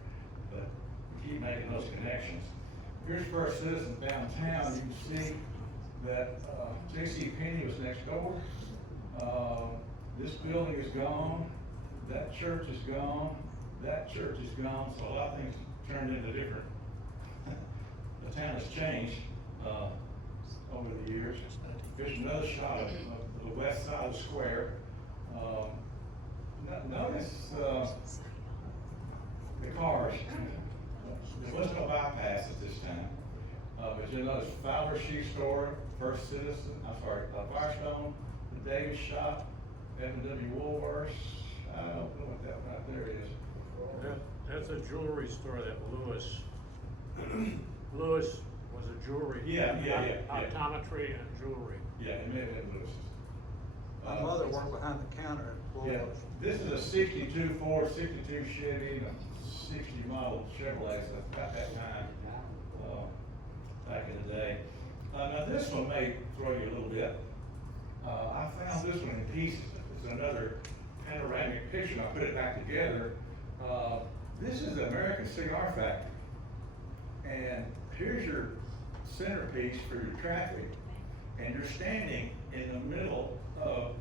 but we keep making those connections. Here's First Citizen downtown. You can see that J.C. Penney was next door. This building is gone. That church is gone. That church is gone. So a lot of things turned into different. The town has changed over the years. Here's another shot of the west side of the square. Notice the cars. There was no bypass at this time. But you'll notice Fowler Shoe Store, First Citizen, Firestone, the Davis Shop, F&W Woolworths. I don't know what that right there is. That's a jewelry store that Lewis was a jewelry. Yeah. Optometry and jewelry. Yeah, it may have been Lewis's. My mother worked behind the counter at Yeah, Bluff. this is a 62 Ford, 62 Chevy, and a 60 model Chevrolet, so it's about that time, back in the day. Now this one may throw you a little bit. I found this one in pieces. It's another panoramic picture, and I put it back together. This is the American Cigar Factory. And here's your centerpiece for your traffic. And you're standing in the middle of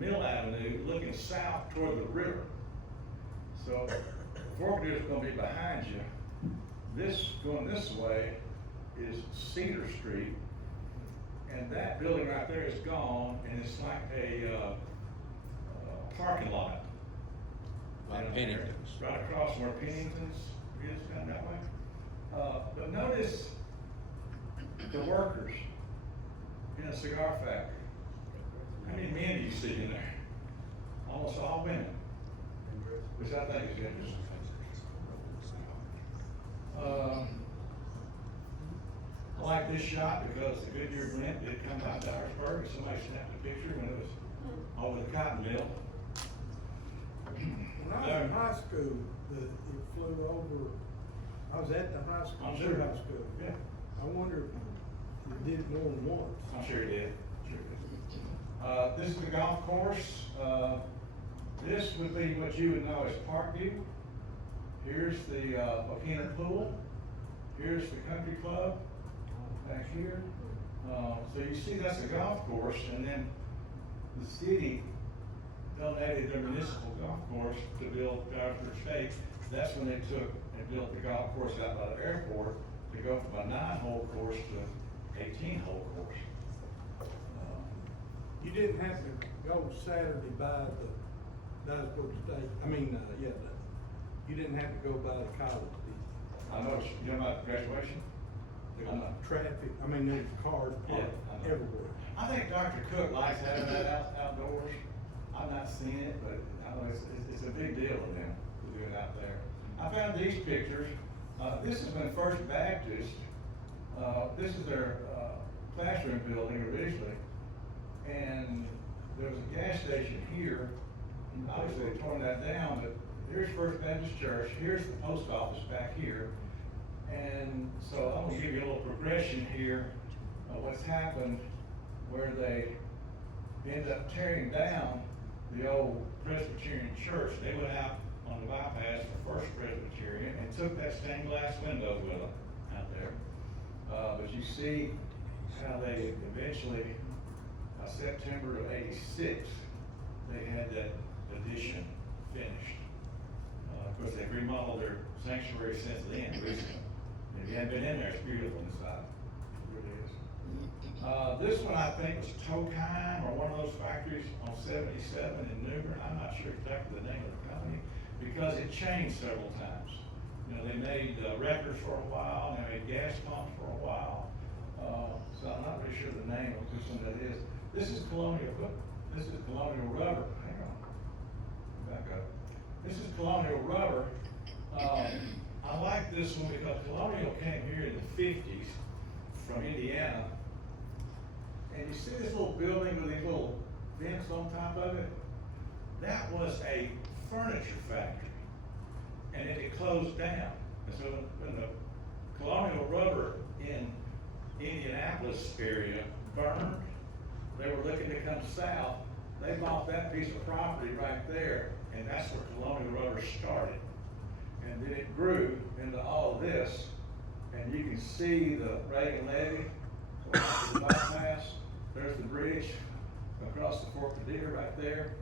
Mill Avenue looking south toward the river. So Fort Purdue is going to be behind you. This, going this way, is Cedar Street. And that building right there is gone, and it's like a parking lot. Like Pennington's. Right across from where Pennington's is, kind of that way. But notice the workers in a cigar factory. How many men do you see in there? Almost all women, which I think is interesting. I like this shot because the Goodyear blimp did come by Dyersburg, and somebody snapped a picture when it was over the cotton mill. When I was in high school, it flew over, I was at the high school. I'm sure. High school. Yeah. I wonder if it did it more than once. I'm sure he did. This is the golf course. This would be what you would know as Parkview. Here's the volcano pool. Here's the country club back here. So you see that's a golf course, and then the city donated their municipal golf course to build Dyersburg State. That's when they took and built the golf course out by the airport to go from a 9-hole course to 18-hole course. You didn't have to go Saturday by the Dyersburg State, you didn't have to go by the college, did you? I know, you know about graduation? Traffic, there's cars parked I know. everywhere. I think Dr. Cook likes having that outdoors. I've not seen it, but I know it's a big deal to them to do it out there. I found these pictures. This is when First Baptist, this is their classroom building originally. And there was a gas station here. And obviously they torn that down, but here's First Baptist Church. Here's the post office back here. And so I'm gonna give you a little progression here of what's happened where they ended up tearing down the old Presbyterian church. They went out on the bypass for First Presbyterian and took that stained glass window with them out there. But you see how they eventually, by September of '86, they had that addition finished. Of course, they've remodeled their sanctuary since then, recently. If you haven't been in there, it's beautiful inside. It really is. This one I think was Tokheim, or one of those factories on 77 in Newbern. I'm not sure exactly the name of the company because it changed several times. You know, they made records for a while, and they made gas pumps for a while. So I'm not really sure the name of which one that is. This is Colonial Rubber. Hang on. Back up. This is Colonial Rubber. I like this one because Colonial came here in the 50s from Indiana. And you see this little building with these little vents on top of it? That was a furniture factory. And then it closed down. And so when the Colonial Rubber in Indianapolis area burned. They were looking to come south. They bought that piece of property right there, and that's where Colonial Rubber started. And then it grew into all of this, and you can see the Reagan Levee, the bypass. There's the bridge across the Fork of Deer right there.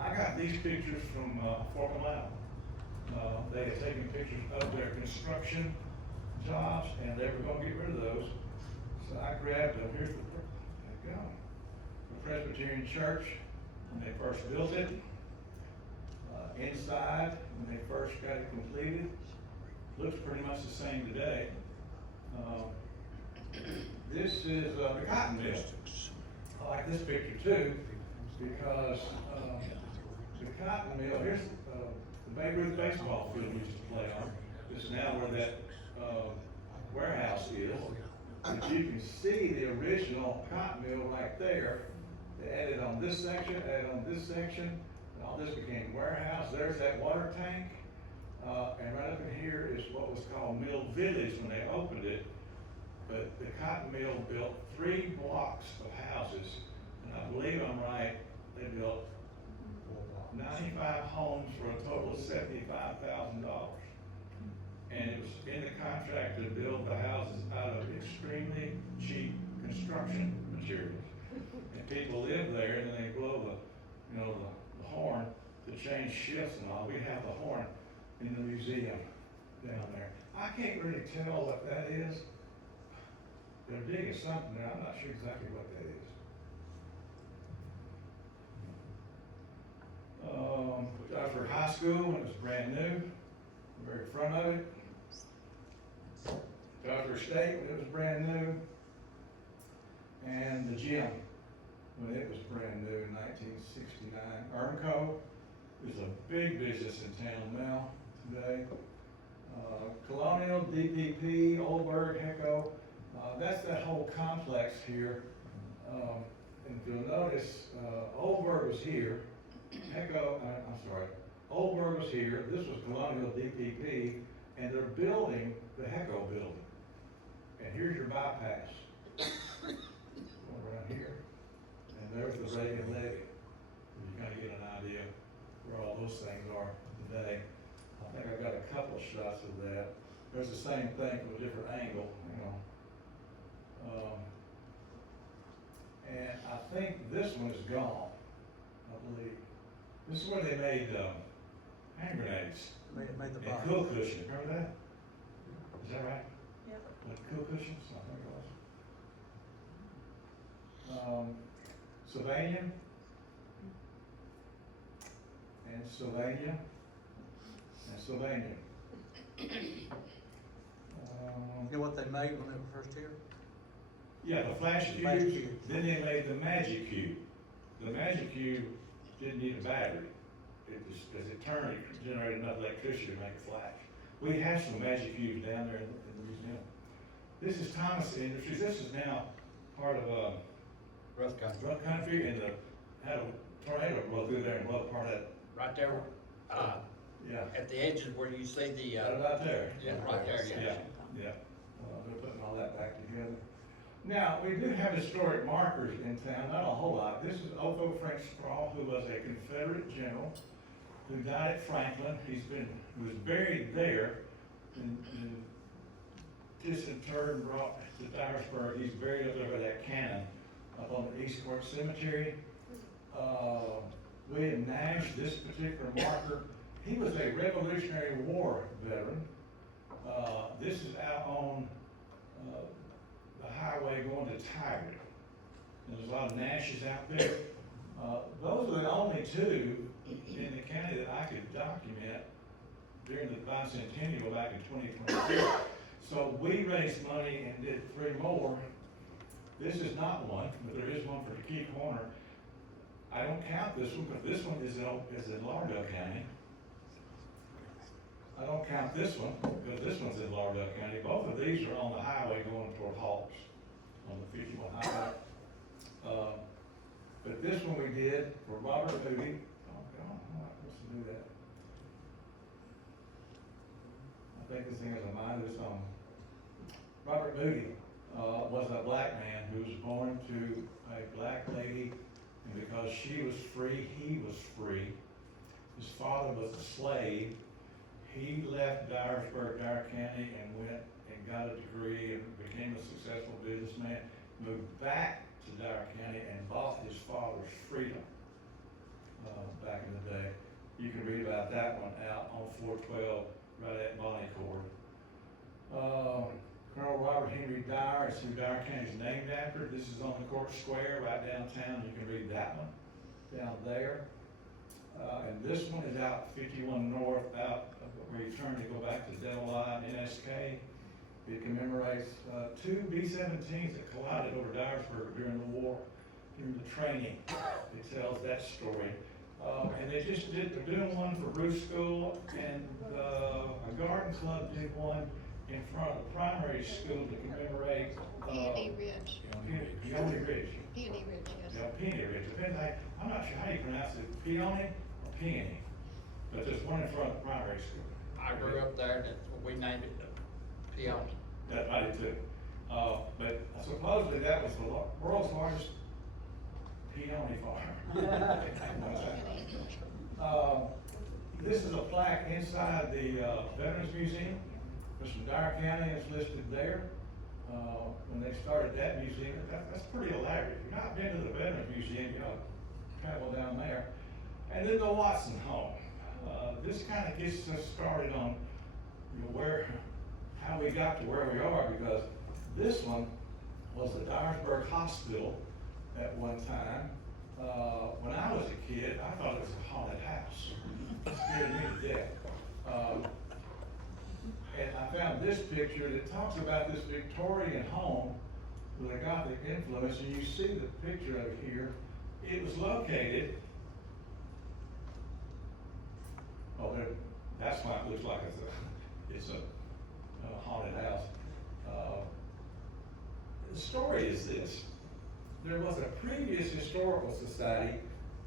I got these pictures from Fort Alamo. They had taken pictures of their construction jobs, and they were gonna get rid of those. So I grabbed them. Here's the Presbyterian Church when they first built it. Inside, when they first got it completed, looks pretty much the same today. This is the cotton mill. I like this picture too, because the cotton mill, here's the Babe Ruth baseball field we used to play on. This is now where that warehouse is. But you can see the original cotton mill right there. They added on this section, added on this section, and all this became warehouse. There's that water tank. And right up in here is what was called Mill Village when they opened it. But the cotton mill built 3 blocks of houses, and I believe I'm right, they built 95 homes for a total of $75,000. And it was in the contract to build the houses out of extremely cheap construction materials. And people live there, and then they blow the horn to change shifts and all. We have the horn in the museum down there. I can't really tell what that is. They're digging something there. I'm not sure exactly what that is. Dyersburg High School, when it was brand new, the very front of it. Dyersburg State, when it was brand new. And the gym, when it was brand new in 1969. Ermco is a big business in town now, today. Colonial, DPP, Oldberg, Hecko, that's that whole complex here. And if you'll notice, Oldberg was here, Oldberg was here, this was Colonial DPP, and they're building the Hecko building. And here's your bypass. Going around here, and there's the Reagan Levee. You kind of get an idea where all those things are today. I think I've got a couple of shots of that. There's the same thing from a different angle, and I think this one is gone, I believe. This is where they made hand grenades Made the and box. cool cushion. Remember that? Is that right? Yep. Like cool cushions, I think it was. Sylvania. And Sylvania. And Sylvania. You know what they made when they were first here? Yeah, the flash Flash cube, cube. then they made the magic cube. The magic cube didn't need a battery. It just, as it turned, it generated enough electricity to make a flash. We have some magic cubes down there in the museum. This is Thomas Industries. This is now part of Rough country. Rough Country, and had a tornado blow through there and blow part of that. Right there, Yeah. at the edges where you see the, Right about there. yeah, right there, yeah. Yeah. They're putting all that back together. Now, we do have historic markers in town, not a whole lot. This is Otho Frank Straw, who was a Confederate general who died at Franklin. He was buried there and disinterred and brought to Dyersburg. He's buried up there by that cannon up on the East Court Cemetery. William Nash, this particular marker, he was a Revolutionary War veteran. This is out on the highway going to Tyrant. There's a lot of Nashes out there. Those are the only 2 in the county that I could document during the bicentennial back in 2022. So we raised money and did 3 more. This is not one, but there is one for the Key Corner. I don't count this one, but this one is in Lauderdale County. I don't count this one, because this one's in Lauderdale County. Both of these are on the highway going toward Hawks, on the 51 highway. But this one we did for Robert Moody. Oh, God, I'm not supposed to do that. I think this thing has a mind of its own. Robert Moody, was a black man who was born to a black lady, and because she was free, he was free. His father was a slave. He left Dyersburg, Dyer County, and went and got a degree and became a successful businessman, moved back to Dyer County and bought his father's freedom, back in the day. You can read about that one out on 412, right at Bonnie Court. Colonel Robert Henry Dyer is who Dyer County is named after. This is on the court square right downtown. You can read that one down there. And this one is out 51 North, out where you turn to go back to Devil Eye and NSK. It commemorates two B-17s that collided over Dyersburg during the war, during the training. It tells that story. And they're doing one for Bruce School, and a garden club did one in front of the primary school to commemorate. Peony Ridge. Peony Ridge. Peony Ridge, yes. Yeah, Peony Ridge. Depends, I'm not sure how you pronounce it, peony or peony. But there's one in front of the primary school. I grew up there, that's what we named it, Peony. That I did too. But supposedly that was the world's largest peony farm. This is a plaque inside the Veterans Museum. It's from Dyer County, it's listed there. When they started that museum, that's pretty elaborate. If you've not been to the Veterans Museum, you ought to travel down there. And then the Watson home. This kind of gets us started on, you know, how we got to where we are, because this one was the Dyersburg Hospital at one time. When I was a kid, I thought it was a haunted house. It scared me to death. And I found this picture that talks about this Victorian home with a Gothic influence, and you see the picture of it here. It was located, that's why it looks like it's a haunted house. The story is this. There was a previous historical society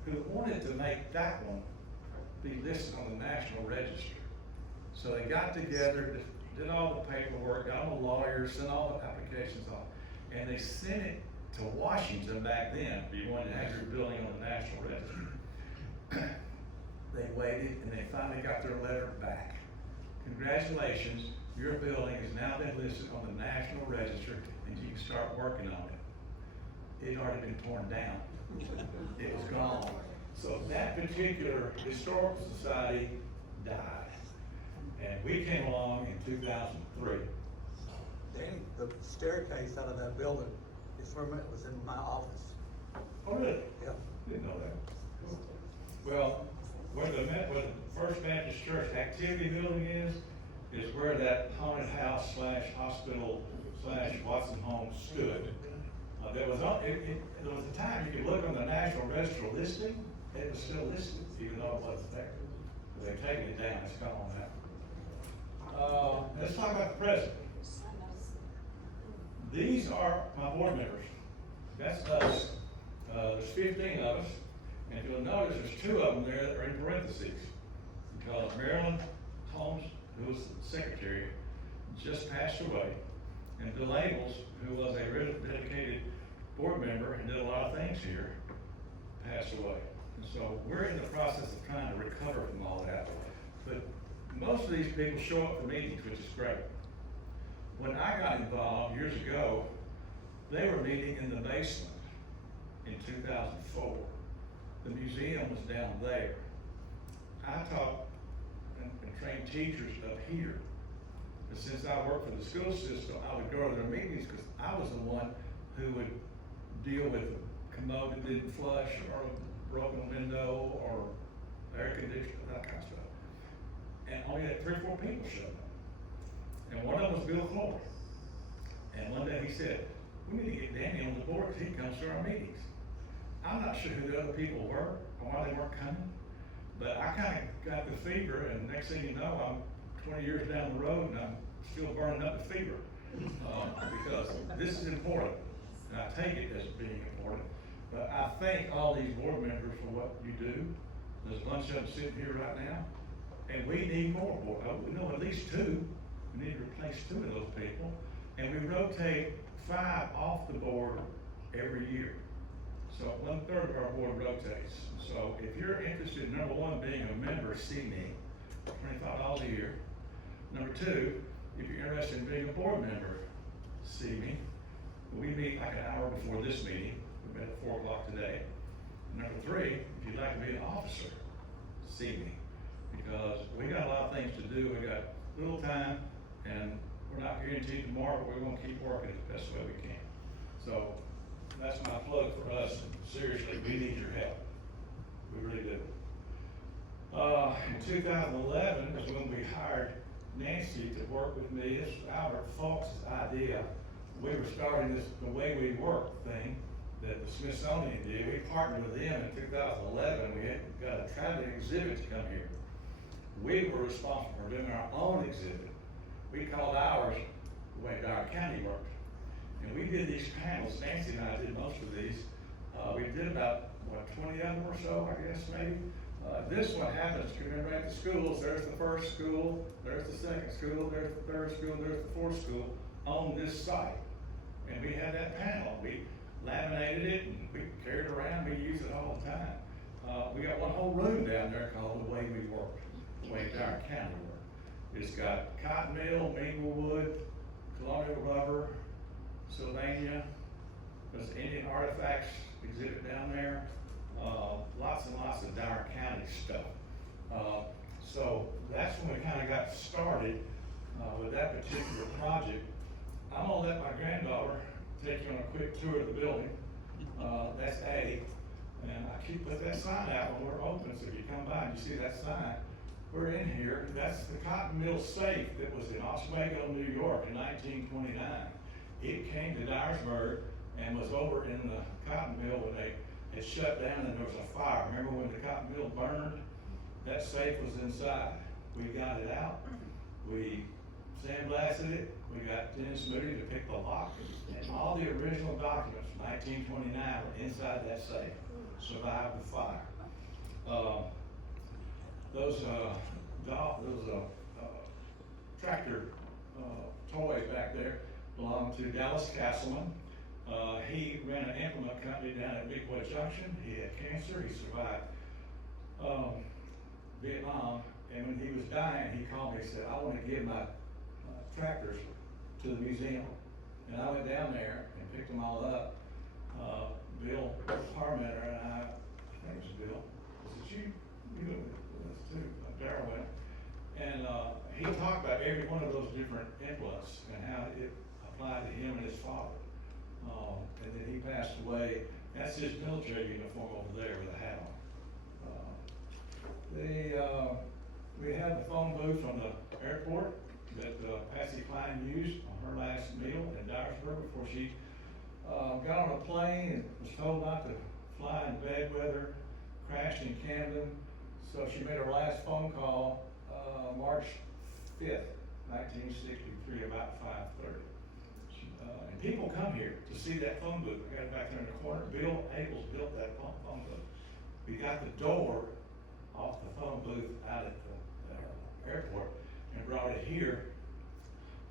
who wanted to make that one be listed on the National Register. So they got together, did all the paperwork, got all the lawyers, sent all the applications off, and they sent it to Washington back then, if you wanted to have your building on the National Register. They waited, and they finally got their letter back. Congratulations, your building has now been listed on the National Register, and you can start working on it. It had already been torn down. It was gone. So that particular historical society died. And we came along in 2003. Danny, the staircase out of that building is where it was in my office. Oh, really? Yeah. Didn't know that. Well, where the First Baptist Church activity building is where that haunted house / hospital / Watson home stood. There was a time you could look on the National Register listing, it was still listed, even though it wasn't there. They've taken it down, it's gone now. Let's talk about the president. These are my board members. That's us. There's 15 of us. And if you'll notice, there's 2 of them there that are in parentheses. Because Marilyn Holmes, who was the secretary, just passed away. And Bill Abels, who was a really dedicated board member and did a lot of things here, passed away. And so we're in the process of trying to recover from all that. But most of these people show up for meetings, which is great. When I got involved years ago, they were meeting in the basement in 2004. The museum was down there. I taught and trained teachers up here. But since I worked for the school system, I would go to their meetings because I was the one who would deal with a commode that didn't flush, or a broken window, or air conditioner, that kind of stuff. And only had 3 or 4 people showed up. And one of them was Bill Clory. And one day he said, we need to get Danny on the board because he comes to our meetings. I'm not sure who the other people were or why they weren't coming, but I kind of got the fever, and next thing you know, I'm 20 years down the road and I'm still burning up the fever. Because this is important, and I take it as being important. But I thank all these board members for what you do. There's a bunch of them sitting here right now, and we need more board. We know at least 2. We need to replace 2 of those people, and we rotate 5 off the board every year. So 1/3 of our board rotates. So if you're interested in, number one, being a member, see me, $25 a year. Number two, if you're interested in being a board member, see me. We meet like an hour before this meeting. We've been at 4 o'clock today. Number three, if you'd like to be an officer, see me. Because we got a lot of things to do. We got little time, and we're not guaranteed tomorrow, but we're gonna keep working the best way we can. So that's my plug for us. Seriously, we need your help. We really do. In 2011 is when we hired Nancy to work with me. It's Albert Falk's idea. We were starting this, the way we work thing that the Smithsonian did. We partnered with them in 2011. We had got a traveling exhibit to come here. We were responsible for doing our own exhibit. We called ours the way Dyer County worked. And we did these panels. Nancy and I did most of these. We did about, 20 of them or so, I guess, maybe. This one happens, you remember at the schools, there's the first school, there's the second school, there's the third school, there's the fourth school on this site. And we had that panel. We laminated it and we carried it around. We use it all the time. We got one whole room down there called The Way We Work, the way Dyer County worked. It's got cotton mill, minglewood, colonial rubber, Sylvania. There's Indian artifacts exhibit down there. Lots and lots of Dyer County stuff. So that's when we kind of got started with that particular project. I'm gonna let my granddaughter take you on a quick tour of the building. That's A. And I keep put that sign out when we're open, so if you come by and you see that sign, we're in here. That's the cotton mill safe that was in Oswego, New York in 1929. It came to Dyersburg and was over in the cotton mill when they had shut down and there was a fire. Remember when the cotton mill burned? That safe was inside. We got it out. We sandblasted it. We got Dennis Moody to pick the lock, and all the original documents from 1929 were inside that safe. Survived the fire. Those tractor toys back there belonged to Dallas Castleman. He ran an implement company down at Big Boy Junction. He had cancer. He survived Vietnam, and when he was dying, he called me and said, "I want to give my tractors to the museum." And I went down there and picked them all up. Bill Parmenter and I think it was Bill, was it you? You went with us too, Darryl went. And he talked about every one of those different implements and how it applied to him and his father. And then he passed away. That's his military uniform over there with a hat on. We had the phone booth from the airport that Patsy Cline used on her last meal in Dyersburg before she got on a plane and was told not to fly in bad weather, crashed in Camden. So she made her last phone call March 5th, 1963, about 5:30. And people come here to see that phone booth. I got it back there in the corner. Bill Abels built that phone booth. We got the door off the phone booth out at the airport and brought it here.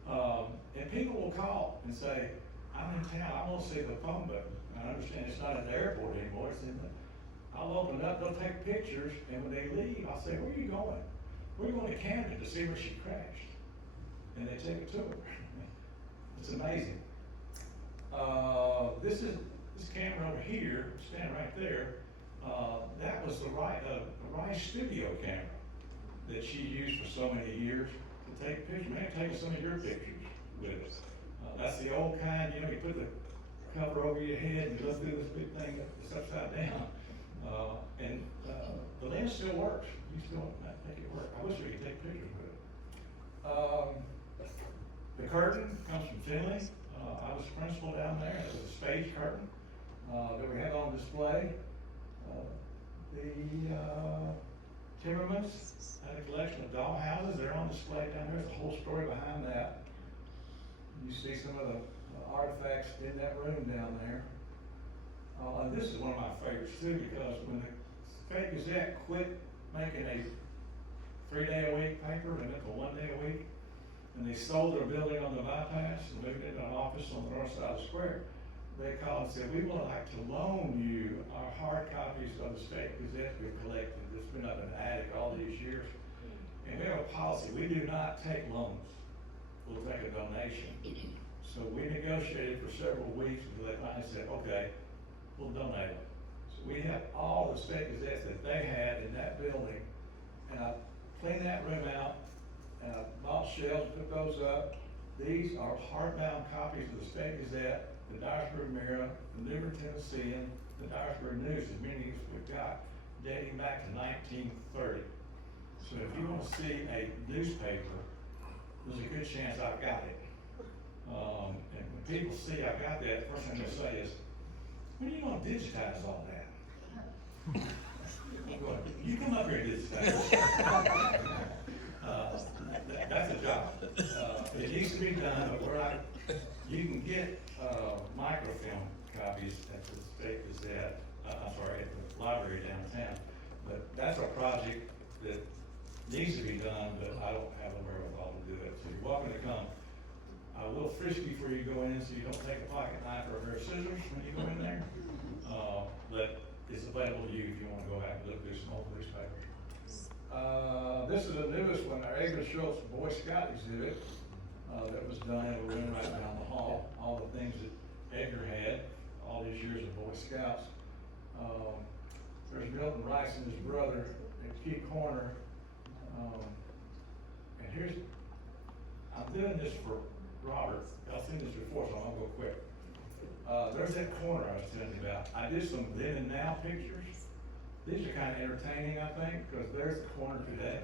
And people will call and say, "I'm in town, I want to see the phone booth." And I understand it's not at the airport anymore, it's in the, I'll open it up, they'll take pictures, and when they leave, I'll say, "Where are you going?" "We're going to Camden to see where she crashed." And they take it to her. It's amazing. This camera over here, standing right there, that was the Rice studio camera that she used for so many years to take pictures. May have taken some of your pictures with us. That's the old kind, you put the cover over your head and you look through this big thing that's upside down. The lens still works. You still make it work. I wish we could take pictures with it. The curtain comes from Finley. I was principal down there. It was a stage curtain that we had on display. The Timmermans had a collection of doll houses. They're on display down there. There's a whole story behind that. You see some of the artifacts in that room down there. And this is one of my favorites too, because when the Fayette Gazette quit making a 3-day-a-week paper and went to 1 day a week, and they sold their building on the bypass and moved into an office on the north side of the square. They called and said, we would like to loan you our hard copies of the state gazette we've collected. It's been up in the attic all these years. And we have a policy, we do not take loans. We'll take a donation. So we negotiated for several weeks until they finally said, okay, we'll donate them. So we have all the state gazettes that they had in that building, and I cleaned that room out, and I bought shelves, put those up. These are hardbound copies of the state gazette, the Dyersburg Mirror, the New Tennessean, the Dyersburg News, as many as we've got, dating back to 1930. So if you want to see a newspaper, there's a good chance I've got it. And when people see I've got that, the first thing they say is, when are you going to digitize all that? I'm going, you come up here and digitize it. That's a job. It needs to be done, but we're not, you can get microfilm copies at the state gazette, I'm sorry, at the library downtown. But that's a project that needs to be done, but I don't have the wherewithal to do it. So you're welcome to come. I will frisk you before you go in, so you don't take a pocket knife or a pair of scissors when you go in there. But it's available to you if you want to go out and look through some old newspapers. This is the newest one, our Edgar Schultz Boy Scout exhibit that was done in a room right down the hall. All the things that Edgar had, all these years of Boy Scouts. There's Milton Rice and his brother at Key Corner. And here's, I'm doing this for Robert. I've seen this before, so I'm gonna go quick. There's that corner I was telling you about. I did some then and now pictures. These are kind of entertaining, I think, because there's the corner today.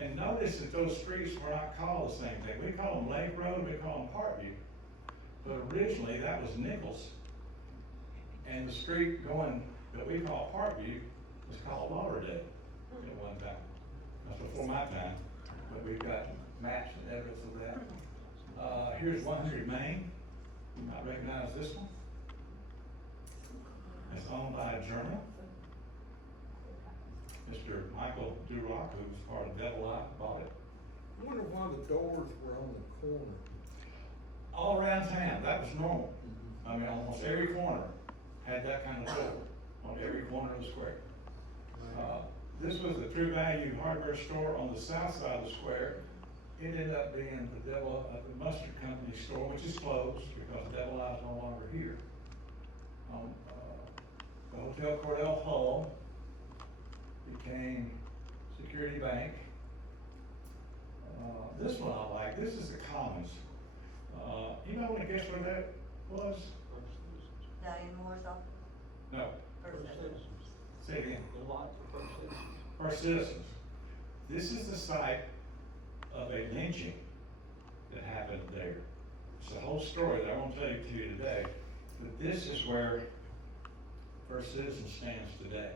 And notice that those streets were not called the same thing. We call them Lake Road, we call them Parkview. But originally, that was Nichols. And the street going, that we call Parkview, was called Lauderdale at one time. That's before my time, but we've got maps and evidence of that. Here's 100 Main. You might recognize this one. It's owned by a German, Mr. Michael Durock, who was part of Devil Eye, bought it. I wonder why the doors were on the corner. All around town, that was normal. I mean, almost every corner had that kind of door on every corner of the square. This was the True Value hardware store on the south side of the square. It ended up being the the Mustard Company store, which is closed because Devil Eye is no longer here. The Hotel Cordell Hall became Security Bank. This one I like. This is the Commons. You know, want to guess where that was? Diane Moore's office? No. First Citizens. Say it again. The lot for First Citizens. First Citizens. This is the site of a lynching that happened there. It's a whole story that I won't tell you to you today, but this is where First Citizens stands today.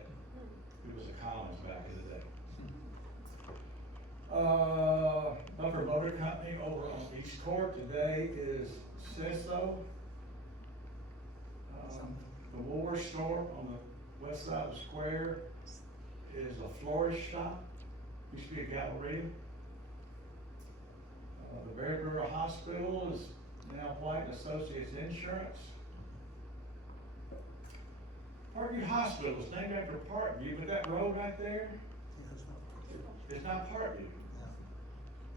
It was a Commons back in the day. Buffer Motor Company over on East Court today is Cesso. The Woolworth store on the west side of the square is a florist shop. Used to be a galleria. The Berryboro Hospital is now White and Associates Insurance. Parkview Hospital is named after Parkview, but that road right there, it's not Parkview.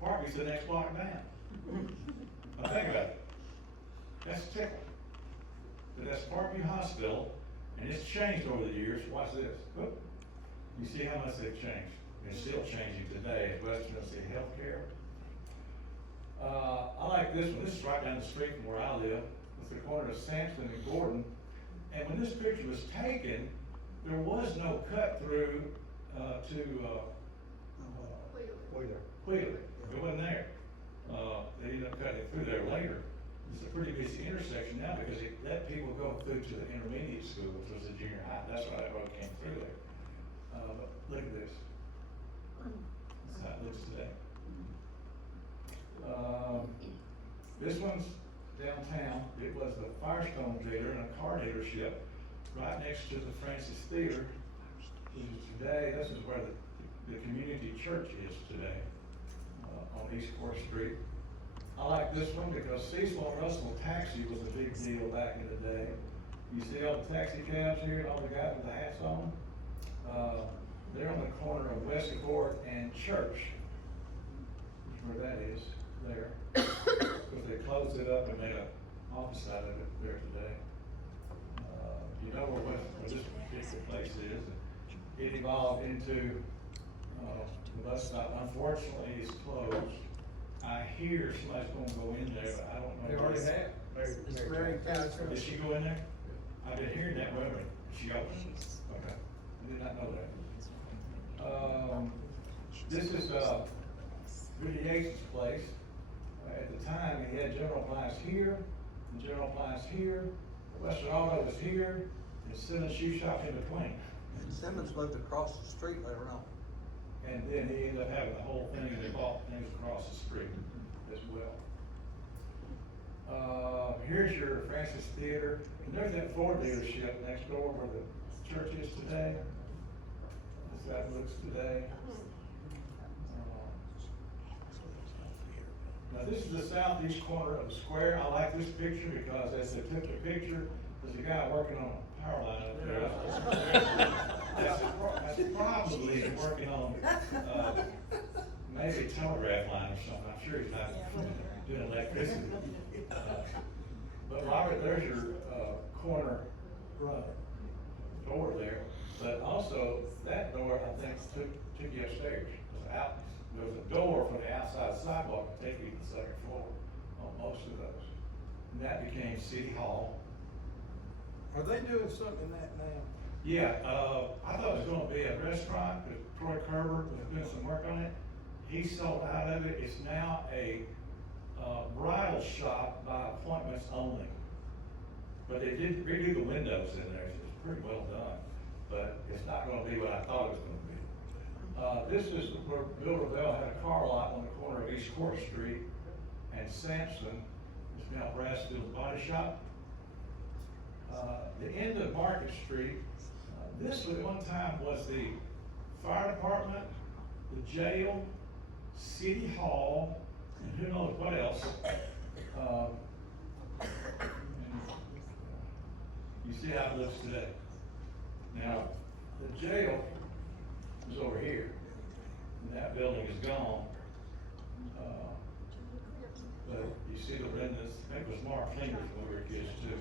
Parkview's the next block down. Now think about it. That's Tickle. But that's Parkview Hospital, and it's changed over the years. Watch this. Whoop. You see how much they've changed. It's still changing today as West Tennessee Healthcare. I like this one. This is right down the street from where I live. It's the corner of Sampson and Gordon. And when this picture was taken, there was no cut through to Wheeler. It wasn't there. They ended up cutting it through there later. It's a pretty busy intersection now because it let people go through to the intermediate school, which was the junior high. That's why that road came through there. But look at this. That's how it looks today. This one's downtown. It was the Firestone dealer and a car dealership right next to the Francis Theater. Today, this is where the community church is today, on East 4th Street. I like this one because Cecil and Russell Taxi was a big deal back in the day. You see all the taxi cabs here, and all the guys with the hats on? They're on the corner of Wesley Court and Church. Where that is, there. Because they closed it up and made an office out of it there today. You know where this particular place is. It evolved into, the bus stop. Unfortunately, it's closed. I hear somebody's gonna go in there, but I don't know. They already have. Did she go in there? I've been hearing that rumor. Did she open? Okay. I did not know that. This is, Rudy Yates's place. At the time, he had General Appliance here, and General Appliance here, Western Auto was here, and Simmons Shoe Shop in between. Simmons lived across the street later on. And then he ended up having the whole thing, and they bought things across the street as well. Here's your Francis Theater, and there's that Ford dealership next door where the church is today. That's how it looks today. Now this is the southeast corner of the square. I like this picture because as they took the picture, there's a guy working on a power line up there. That's probably working on, maybe a telegraph line or something. I'm sure he's not doing electricity. But Robert, there's your, corner door there. But also, that door, I think, took you upstairs. There was a door from the outside sidewalk to take you to the second floor on most of those. And that became City Hall. Are they doing something in that now? Yeah, I thought it was gonna be a restaurant, but Troy Kerber was doing some work on it. He sold out of it. It's now a, bridal shop by appointments only. But they did redo the windows in there, so it's pretty well done. But it's not gonna be what I thought it was gonna be. This is where Bill Revelle had a car lot on the corner of East Court Street and Sampson. It's now Brassfield's Body Shop. The end of Market Street, this at one time was the fire department, the jail, City Hall, and who knows what else. You see how it looks today. Now, the jail is over here, and that building is gone. But you see the remnants, I think it was Mark Fingers when we were kids too,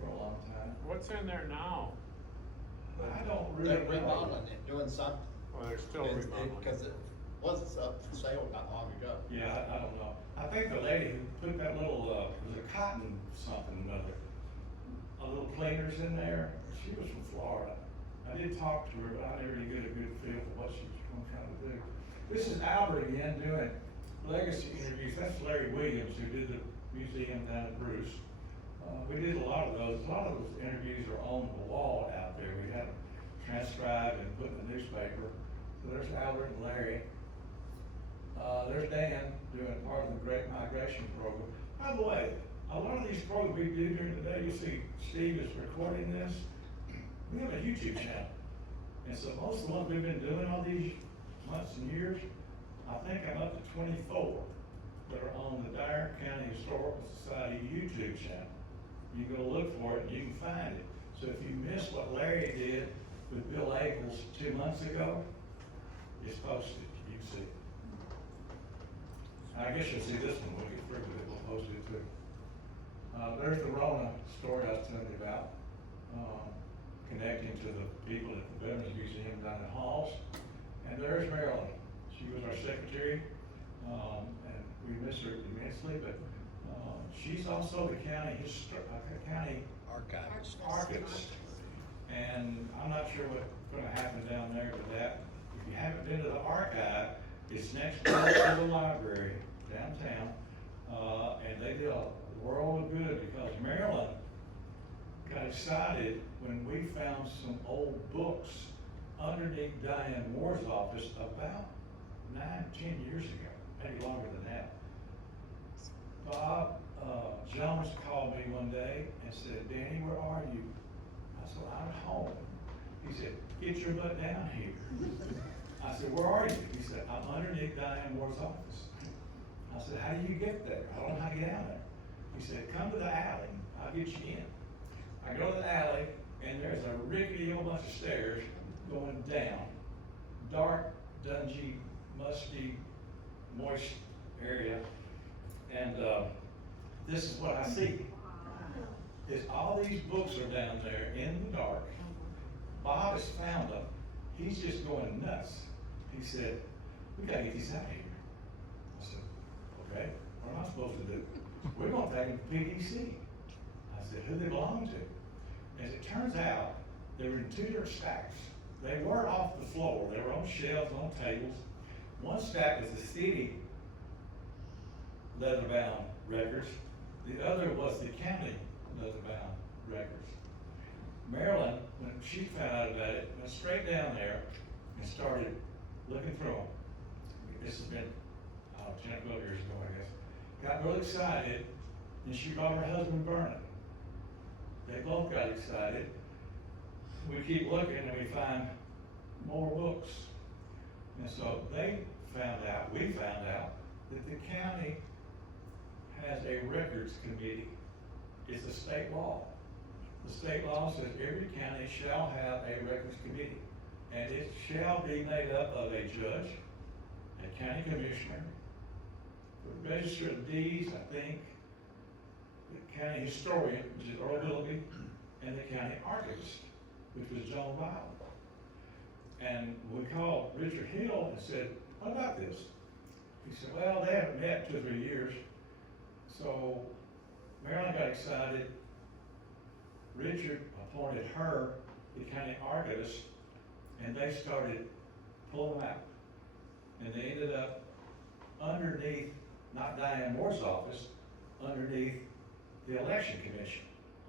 for a long time. What's in there now? I don't really They're know. remodeling it, doing something. Well, they're still remodeling. Cause it was up for sale not long ago. Yeah, I don't know. I think the lady who put that little, was a cotton something or another, a little cleaners in there, she was from Florida. I did talk to her, but I never really get a good feel for what she was trying to do. This is Albert again doing legacy interviews. That's Larry Williams who did the museum down at Bruce. We did a lot of those. A lot of those interviews are on the wall out there. We had them transcribed and put in the newspaper. So there's Albert and Larry. There's Dan doing part of the Great Migration Program. By the way, a lot of these programs we do during the day, you see Steve is recording this. We have a YouTube channel. And so most of the ones we've been doing all these months and years, I think I'm up to 24 that are on the Dyer County Historical Society YouTube channel. You go look for it and you can find it. So if you missed what Larry did with Bill Ackles 2 months ago, it's posted, you can see it. I guess you'll see this one when we get through with it, we'll post it too. There's the Rona story I was telling you about, connecting to the people at the Veterans Museum down in Halls. And there's Marilyn. She was our secretary, and we miss her immensely, but she's also the county archivist. And I'm not sure what's gonna happen down there with that. If you haven't been to the archive, it's next door to the library downtown, and they did a world of good because Maryland got excited when we found some old books underneath Diane Moore's office about 9, 10 years ago, maybe longer than that. Bob Jones called me one day and said, "Danny, where are you?" I said, "I'm at home." He said, "Get your butt down here." I said, "Where are you?" He said, "I'm underneath Diane Moore's office." I said, how do you get there? I don't know how to get down there. He said, come to the alley, I'll get you in. I go to the alley, and there's a rickety old bunch of stairs going down. Dark, dungy, musty, moist area. And this is what I see. Is all these books are down there in the dark. Bob has found them. He's just going nuts. He said, we gotta get these out of here. I said, okay, what am I supposed to do? We're gonna take them to PDC. I said, who do they belong to? As it turns out, they were in two different stacks. They weren't off the floor. They were on shelves, on tables. One stack was the city leather-bound records. The other was the county leather-bound records. Marilyn, when she found out about it, went straight down there and started looking through them. This has been, 10 or 12 years ago, I guess. Got real excited, and she brought her husband Vernon. They both got excited. We keep looking and we find more books. And so we found out that the county has a records committee. It's a state law. The state law says every county shall have a records committee. And it shall be made up of a judge, a county commissioner, the register of deeds, I think, the county historian, which is Earl Willoughby, and the county archivist, which was John Wilde. And we called Richard Hill and said, what about this? He said, well, they haven't met 2 or 3 years. So Marilyn got excited. Richard appointed her the county archivist, and they started pulling them out. And they ended up underneath, not Diane Moore's office, underneath the election commission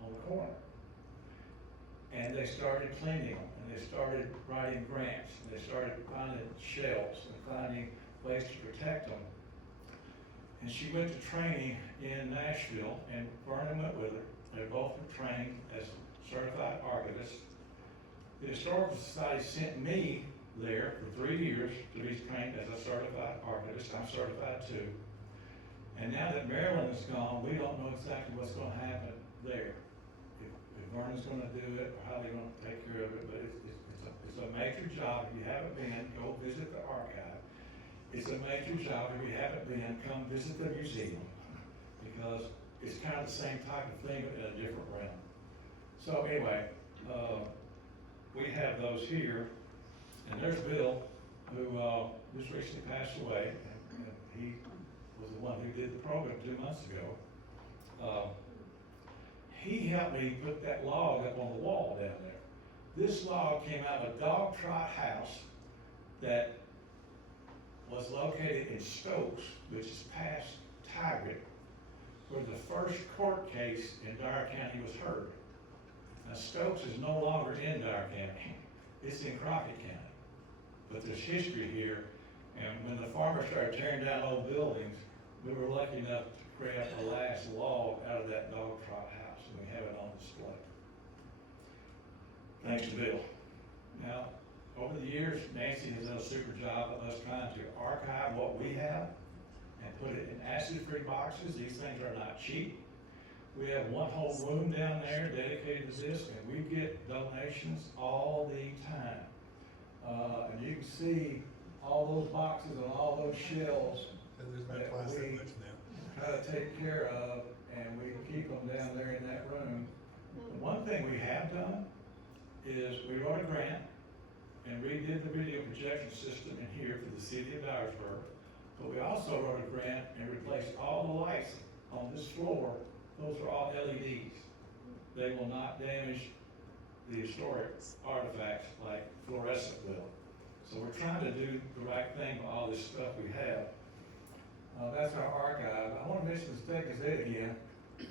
on the corner. And they started cleaning them, and they started writing grants, and they started finding shelves and finding ways to protect them. And she went to training in Nashville, and Vernon went with her. They both were trained as certified archivists. The Historical Society sent me there for 3 years to be trained as a certified archivist. I'm certified too. And now that Marilyn is gone, we don't know exactly what's going to happen there. If Vernon's going to do it, or how they're going to take care of it, but it's a major job. If you haven't been, go visit the archive. It's a major job. If you haven't been, come visit the museum, because it's kind of the same type of thing, but in a different realm. So anyway, we have those here, and there's Bill, who just recently passed away, and he was the one who did the program 2 months ago. He helped me put that log up on the wall down there. This log came out of a dog trot house that was located in Stokes, which is past Tigard, where the first court case in Dyer County was heard. Now Stokes is no longer in Dyer County, it's in Crockett County. But there's history here, and when the farmers started tearing down old buildings, we were lucky enough to grab the last log out of that dog trot house, and we have it on display. Thanks to Bill. Now, over the years, Nancy has done a super job of us trying to archive what we have and put it in acid-free boxes. These things are not cheap. We have one whole room down there dedicated to this, and we get donations all the time. And you can see all those boxes and all those shelves And there's about that twice that we much now. try to take care of, and we keep them down there in that room. The one thing we have done is we wrote a grant and redid the video projection system in here for the city of Dyersburg. But we also wrote a grant and replaced all the lights on this floor. Those are all LEDs. They will not damage the historic artifacts like fluorescent will. So we're trying to do the right thing with all this stuff we have. That's our archive. I want to mention the State Gazette again.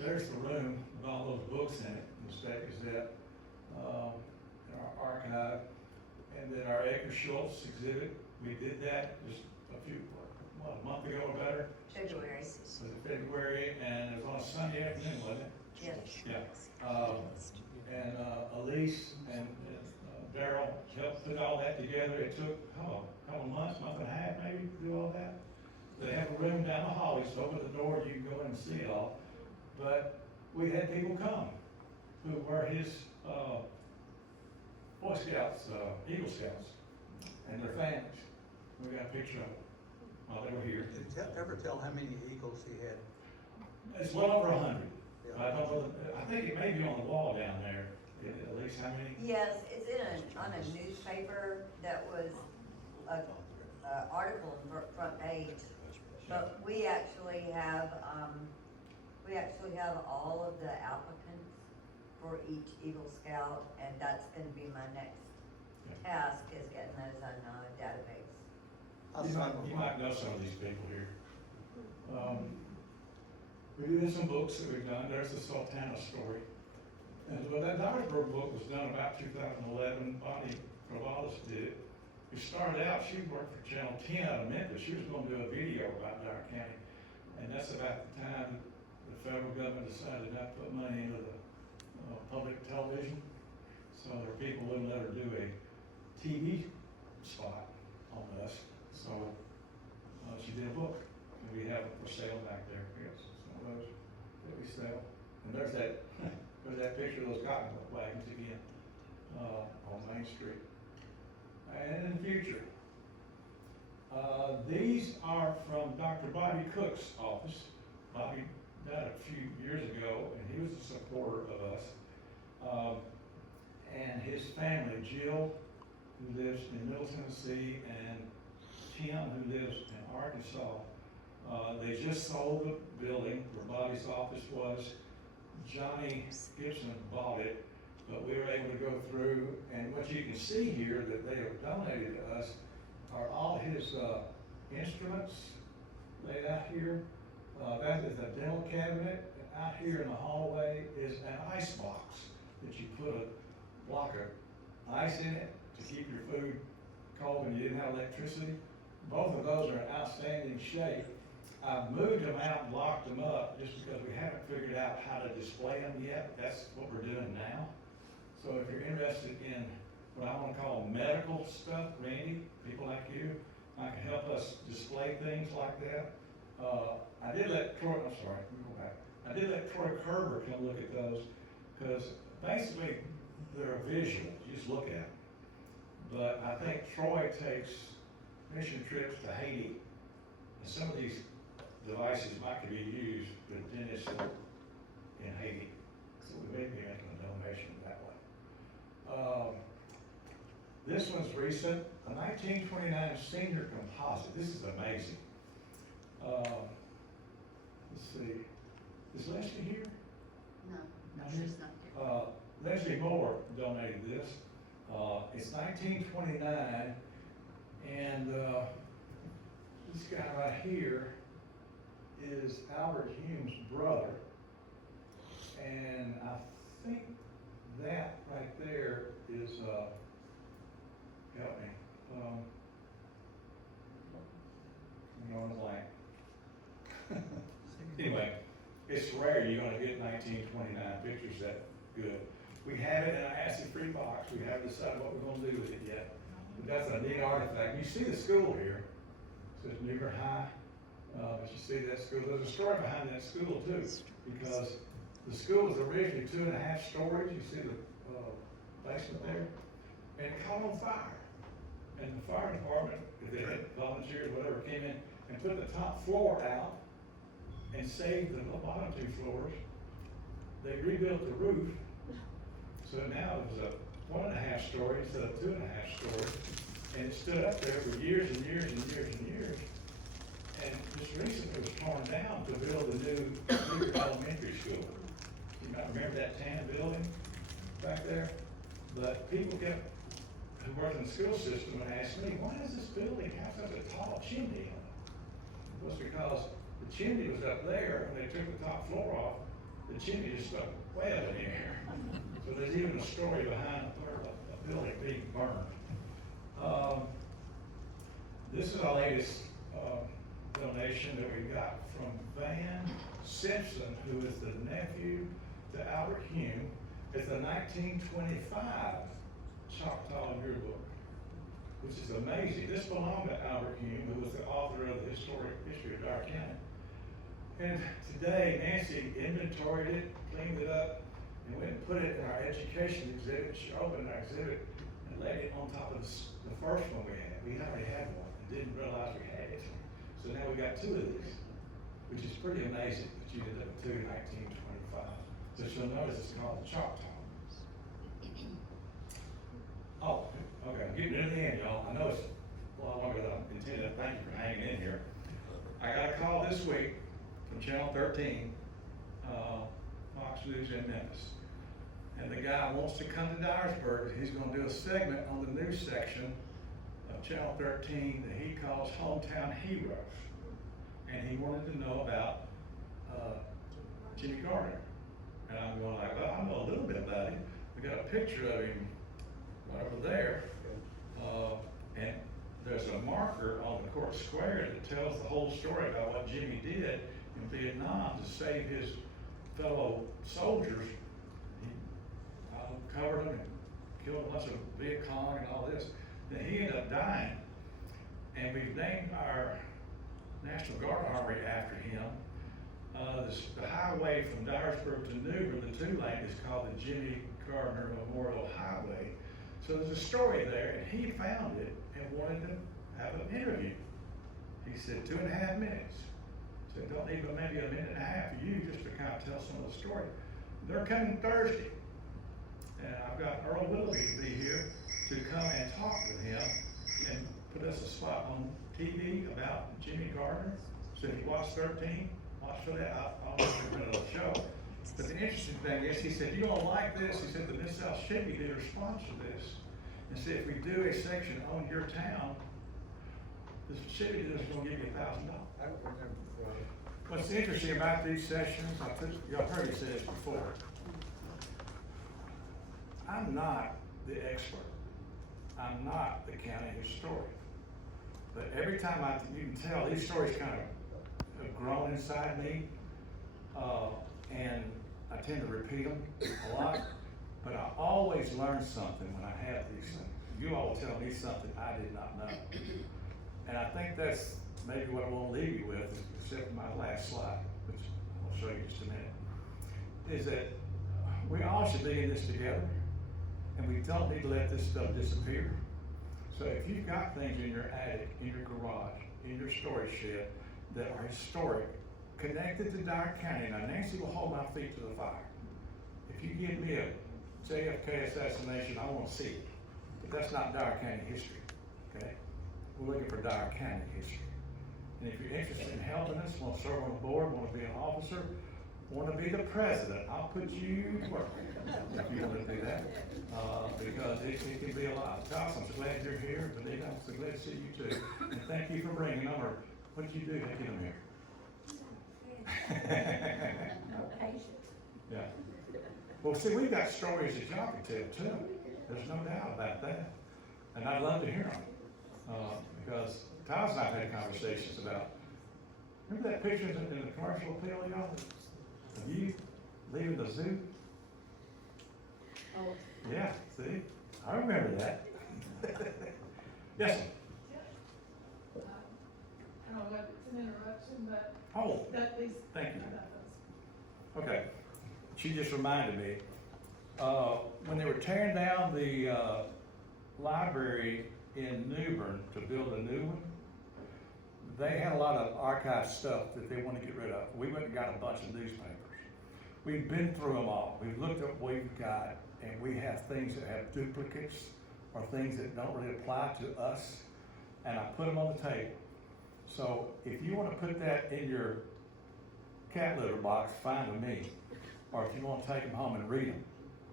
There's the room with all those books in it, the State Gazette, our archive. And then our Edgar Schultz exhibit, we did that just a month ago or better. February. Was it February, and it was on a Sunday afternoon, wasn't it? Yes. Yeah. And Elise and Daryl helped put all that together. It took, a couple months, month and a half maybe to do all that. They have a room down the hall, just open the door, you can go in and see it all. But we had people come who were his, Boy Scouts, Eagle Scouts, and their families. We got a picture of them while they were here. Did you ever tell how many eagles he had? It's well over 100. Yeah. I don't know, I think it may be on the wall down there, at least how many? Yes, it's on a newspaper that was a article on the front page. But we actually have all of the applicants for each Eagle Scout, and that's gonna be my next task, is getting those on a database. You might know some of these people here. We did some books that we've done. There's the Sultana story. But that Dyersburg book was done about 2011. Bonnie Provalis did it. We started out, she worked for Channel 10 out of Memphis. She was going to do a video about Dyer County. And that's about the time the federal government decided not to put money into the public television. So there were people who wouldn't let her do a TV spot on us. So she did a book, and we have it for sale back there. Yes, some of those that we sell. And there's that picture of those cotton wagons again on Main Street. And in the future, these are from Dr. Bobby Cook's office. Bobby died a few years ago, and he was a supporter of us. And his family, Jill, who lives in Middle Tennessee, and Tim, who lives in Arkansas, they just sold the building where Bobby's office was. Johnny Gibson bought it, but we were able to go through, and what you can see here that they have donated to us are all his instruments laid out here. That is a dental cabinet. Out here in the hallway is an ice box that you put a block of ice in it to keep your food cold when you didn't have electricity. Both of those are in outstanding shape. I've moved them out and locked them up just because we haven't figured out how to display them yet. That's what we're doing now. So if you're interested in what I want to call medical stuff, Randy, people like you, I can help us display things like that. I did let Troy, I'm sorry, let me go back. I did let Troy Kerber come look at those because basically they're visual, you just look at them. But I think Troy takes mission trips to Haiti, and some of these devices might be used with dentists in Haiti. So we may be making a donation that way. This one's recent, a 1929 senior composite. This is amazing. Let's see, is Leslie here? No, Not she's here? not there. Leslie Moore donated this. It's 1929, and this guy right here is Albert Hume's brother, and I think that right there is, help me, I'm going blank. Anyway, it's rare you're gonna get 1929 pictures that good. We have it in an acid-free box. We haven't decided what we're gonna do with it yet. But that's a neat artifact. You see the school here. It says Newbern High. But you see that school. There's a story behind that school too, because the school was originally 2.5 stories. You see the basement there, and it caught on fire. And the fire department, if they had volunteers, whatever, came in and put the top floor out and saved the bottom 2 floors. They rebuilt the roof, so now it was a 1.5 story instead of 2.5 stories, and it stood up there for years and years and years and years. And just recently it was torn down to build a new elementary school. You might remember that tan building back there, but people who worked in the school system and asked me, why does this building have such a tall chimney on it? It was because the chimney was up there, and they took the top floor off, the chimney just stuck way up in the air. So there's even a story behind a building being burned. This is our latest donation that we got from Van Simpson, who is the nephew to Albert Hume. It's a 1925 Choctaw yearbook, which is amazing. This belonged to Albert Hume, who was the author of the historic history of Dyer County. And today Nancy inventoried it, cleaned it up, and went and put it in our education exhibit. She opened our exhibit and laid it on top of the first one we had. We already had one and didn't realize we had it. So now we got two of these, which is pretty amazing that you did up with two in 1925. But you'll notice it's called the Choctaw. Oh, okay, I'm getting to the end, y'all. I know it's a lot longer than I intended. Thank you for hanging in here. I got a call this week from Channel 13, Fox News in Memphis. And the guy wants to come to Dyersburg. He's gonna do a segment on the news section of Channel 13 that he calls Hometown Heroes. And he wanted to know about Jimmy Gardner. And I'm going like, well, I know a little bit about him. We got a picture of him right over there. And there's a marker on the court square that tells the whole story about what Jimmy did in Vietnam to save his fellow soldiers. He covered them and killed a bunch of Viet Cong and all this. Then he ended up dying. And we've named our National Guard Armory after him. The highway from Dyersburg to Newbern, the two-lane, is called the Jimmy Gardner Memorial Highway. So there's a story there, and he found it and wanted to have an interview. He said 2.5 minutes. Said don't need but maybe a minute and a half for you just to kind of tell some of the story. They're coming Thursday, and I've got Earl Willoughby to be here to come and talk with him and put us a spot on TV about Jimmy Gardner. So if you watch 13, watch for that. I'll make it a show. But the interesting thing is, he said, you don't like this? He said, the Mid-South Chevy dealer sponsored this. And said, if we do a section on your town, the Chevy dealer's gonna give you $1,000. I don't remember. What's interesting about these sessions, y'all heard me say this before. I'm not the expert. I'm not the county historian. But every time you can tell, these stories kind of have grown inside me. And I tend to repeat them a lot, but I always learn something when I have these things. You all will tell me something I did not know. And I think that's maybe what I want to leave you with, except for my last slide, which I'll show you in just a minute, is that we all should be in this together, and we don't need to let this stuff disappear. So if you've got things in your attic, in your garage, in your storage shed that are historic, connected to Dyer County, now Nancy will hold my feet to the fire. If you give me a JFK assassination, I want to see it. But that's not Dyer County history, okay? We're looking for Dyer County history. And if you're interested in helping us, want to serve on the board, want to be an officer, want to be the president, I'll put you to work if you want to do that. Because it can be a lot. Josh, I'm so glad you're here. Benita, I'm so glad to see you too. And thank you for bringing them. Or what did you do to get them here? Yeah. Well, see, we've got stories that y'all can tell too. There's no doubt about that. And I'd love to hear them. Because Tyler and I have had conversations about, remember that picture in the commercial appeal, y'all? Of you leaving the zoo? Oh. Yeah, see? I remember that. Yes, sir. I don't know if it's an interruption, but Oh, that these. thank you. Okay, she just reminded me, when they were tearing down the library in Newbern to build a new one, they had a lot of archive stuff that they wanted to get rid of. We went and got a bunch of newspapers. We've been through them all. We've looked at what we've got, and we have things that have duplicates or things that don't really apply to us, and I put them on the table. So if you want to put that in your cat litter box, fine with me. Or if you want to take them home and read them,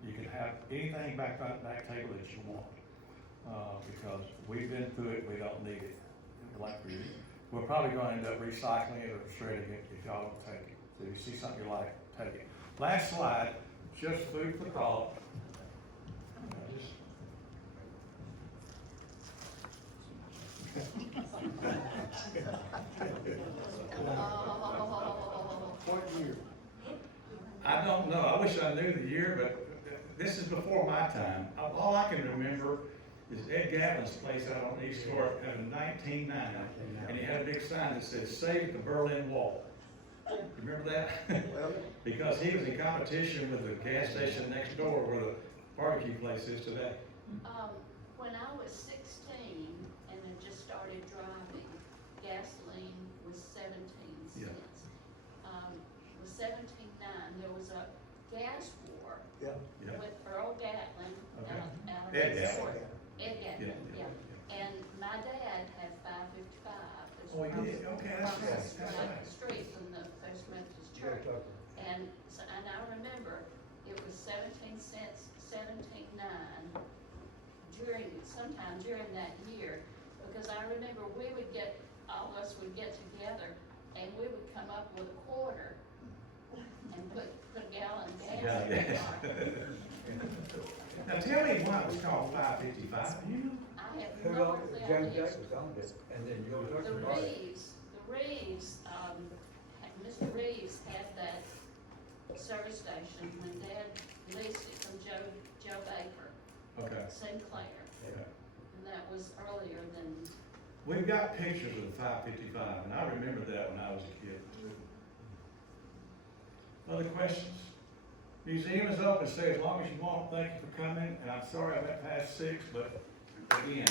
you can have anything back on that table that you want. Because we've been through it, we don't need it. We're probably going to end up recycling it or shredding it if y'all don't take it. So if you see something you like, take it. Last slide, just food for thought. What year? I don't know. I wish I knew the year, but this is before my time. All I can remember is Ed Gavin's place out on East Fork in 1990, and he had a big sign that said, "Save the Berlin Wall." Remember that? Because he was in competition with the gas station next door where the barbecue place is today. When I was 16 and had just started driving, gasoline was 17 Yeah. cents. Was 17.9. There was a gas war Yeah. Yeah. with Earl Gatlin Okay. out of Ed Detroit. Gatlin. Ed Gatlin, Yeah, yeah. And my dad had 555. Oh, he did? Okay, that's right, that's Right right. up the street from the First Methodist Church. And so, and I remember it was 17 cents, 17.9 sometime during that year, because I remember all of us would get together and we would come up with a quarter and put a gallon of gas Yeah, in the yeah. car. Now tell me why it was called 555, you know? I have no earthly idea. And then Joe The Reeves, Mr. Reeves had that service station when Dad leased it from Joe Baker, Okay. Sinclair, Yeah. and that was earlier than, We've got pictures of the 555, and I remember that when I was a kid. Other questions? Museum is open, stay as long as you want. Thank you for coming, and I'm sorry I went past 6, but again,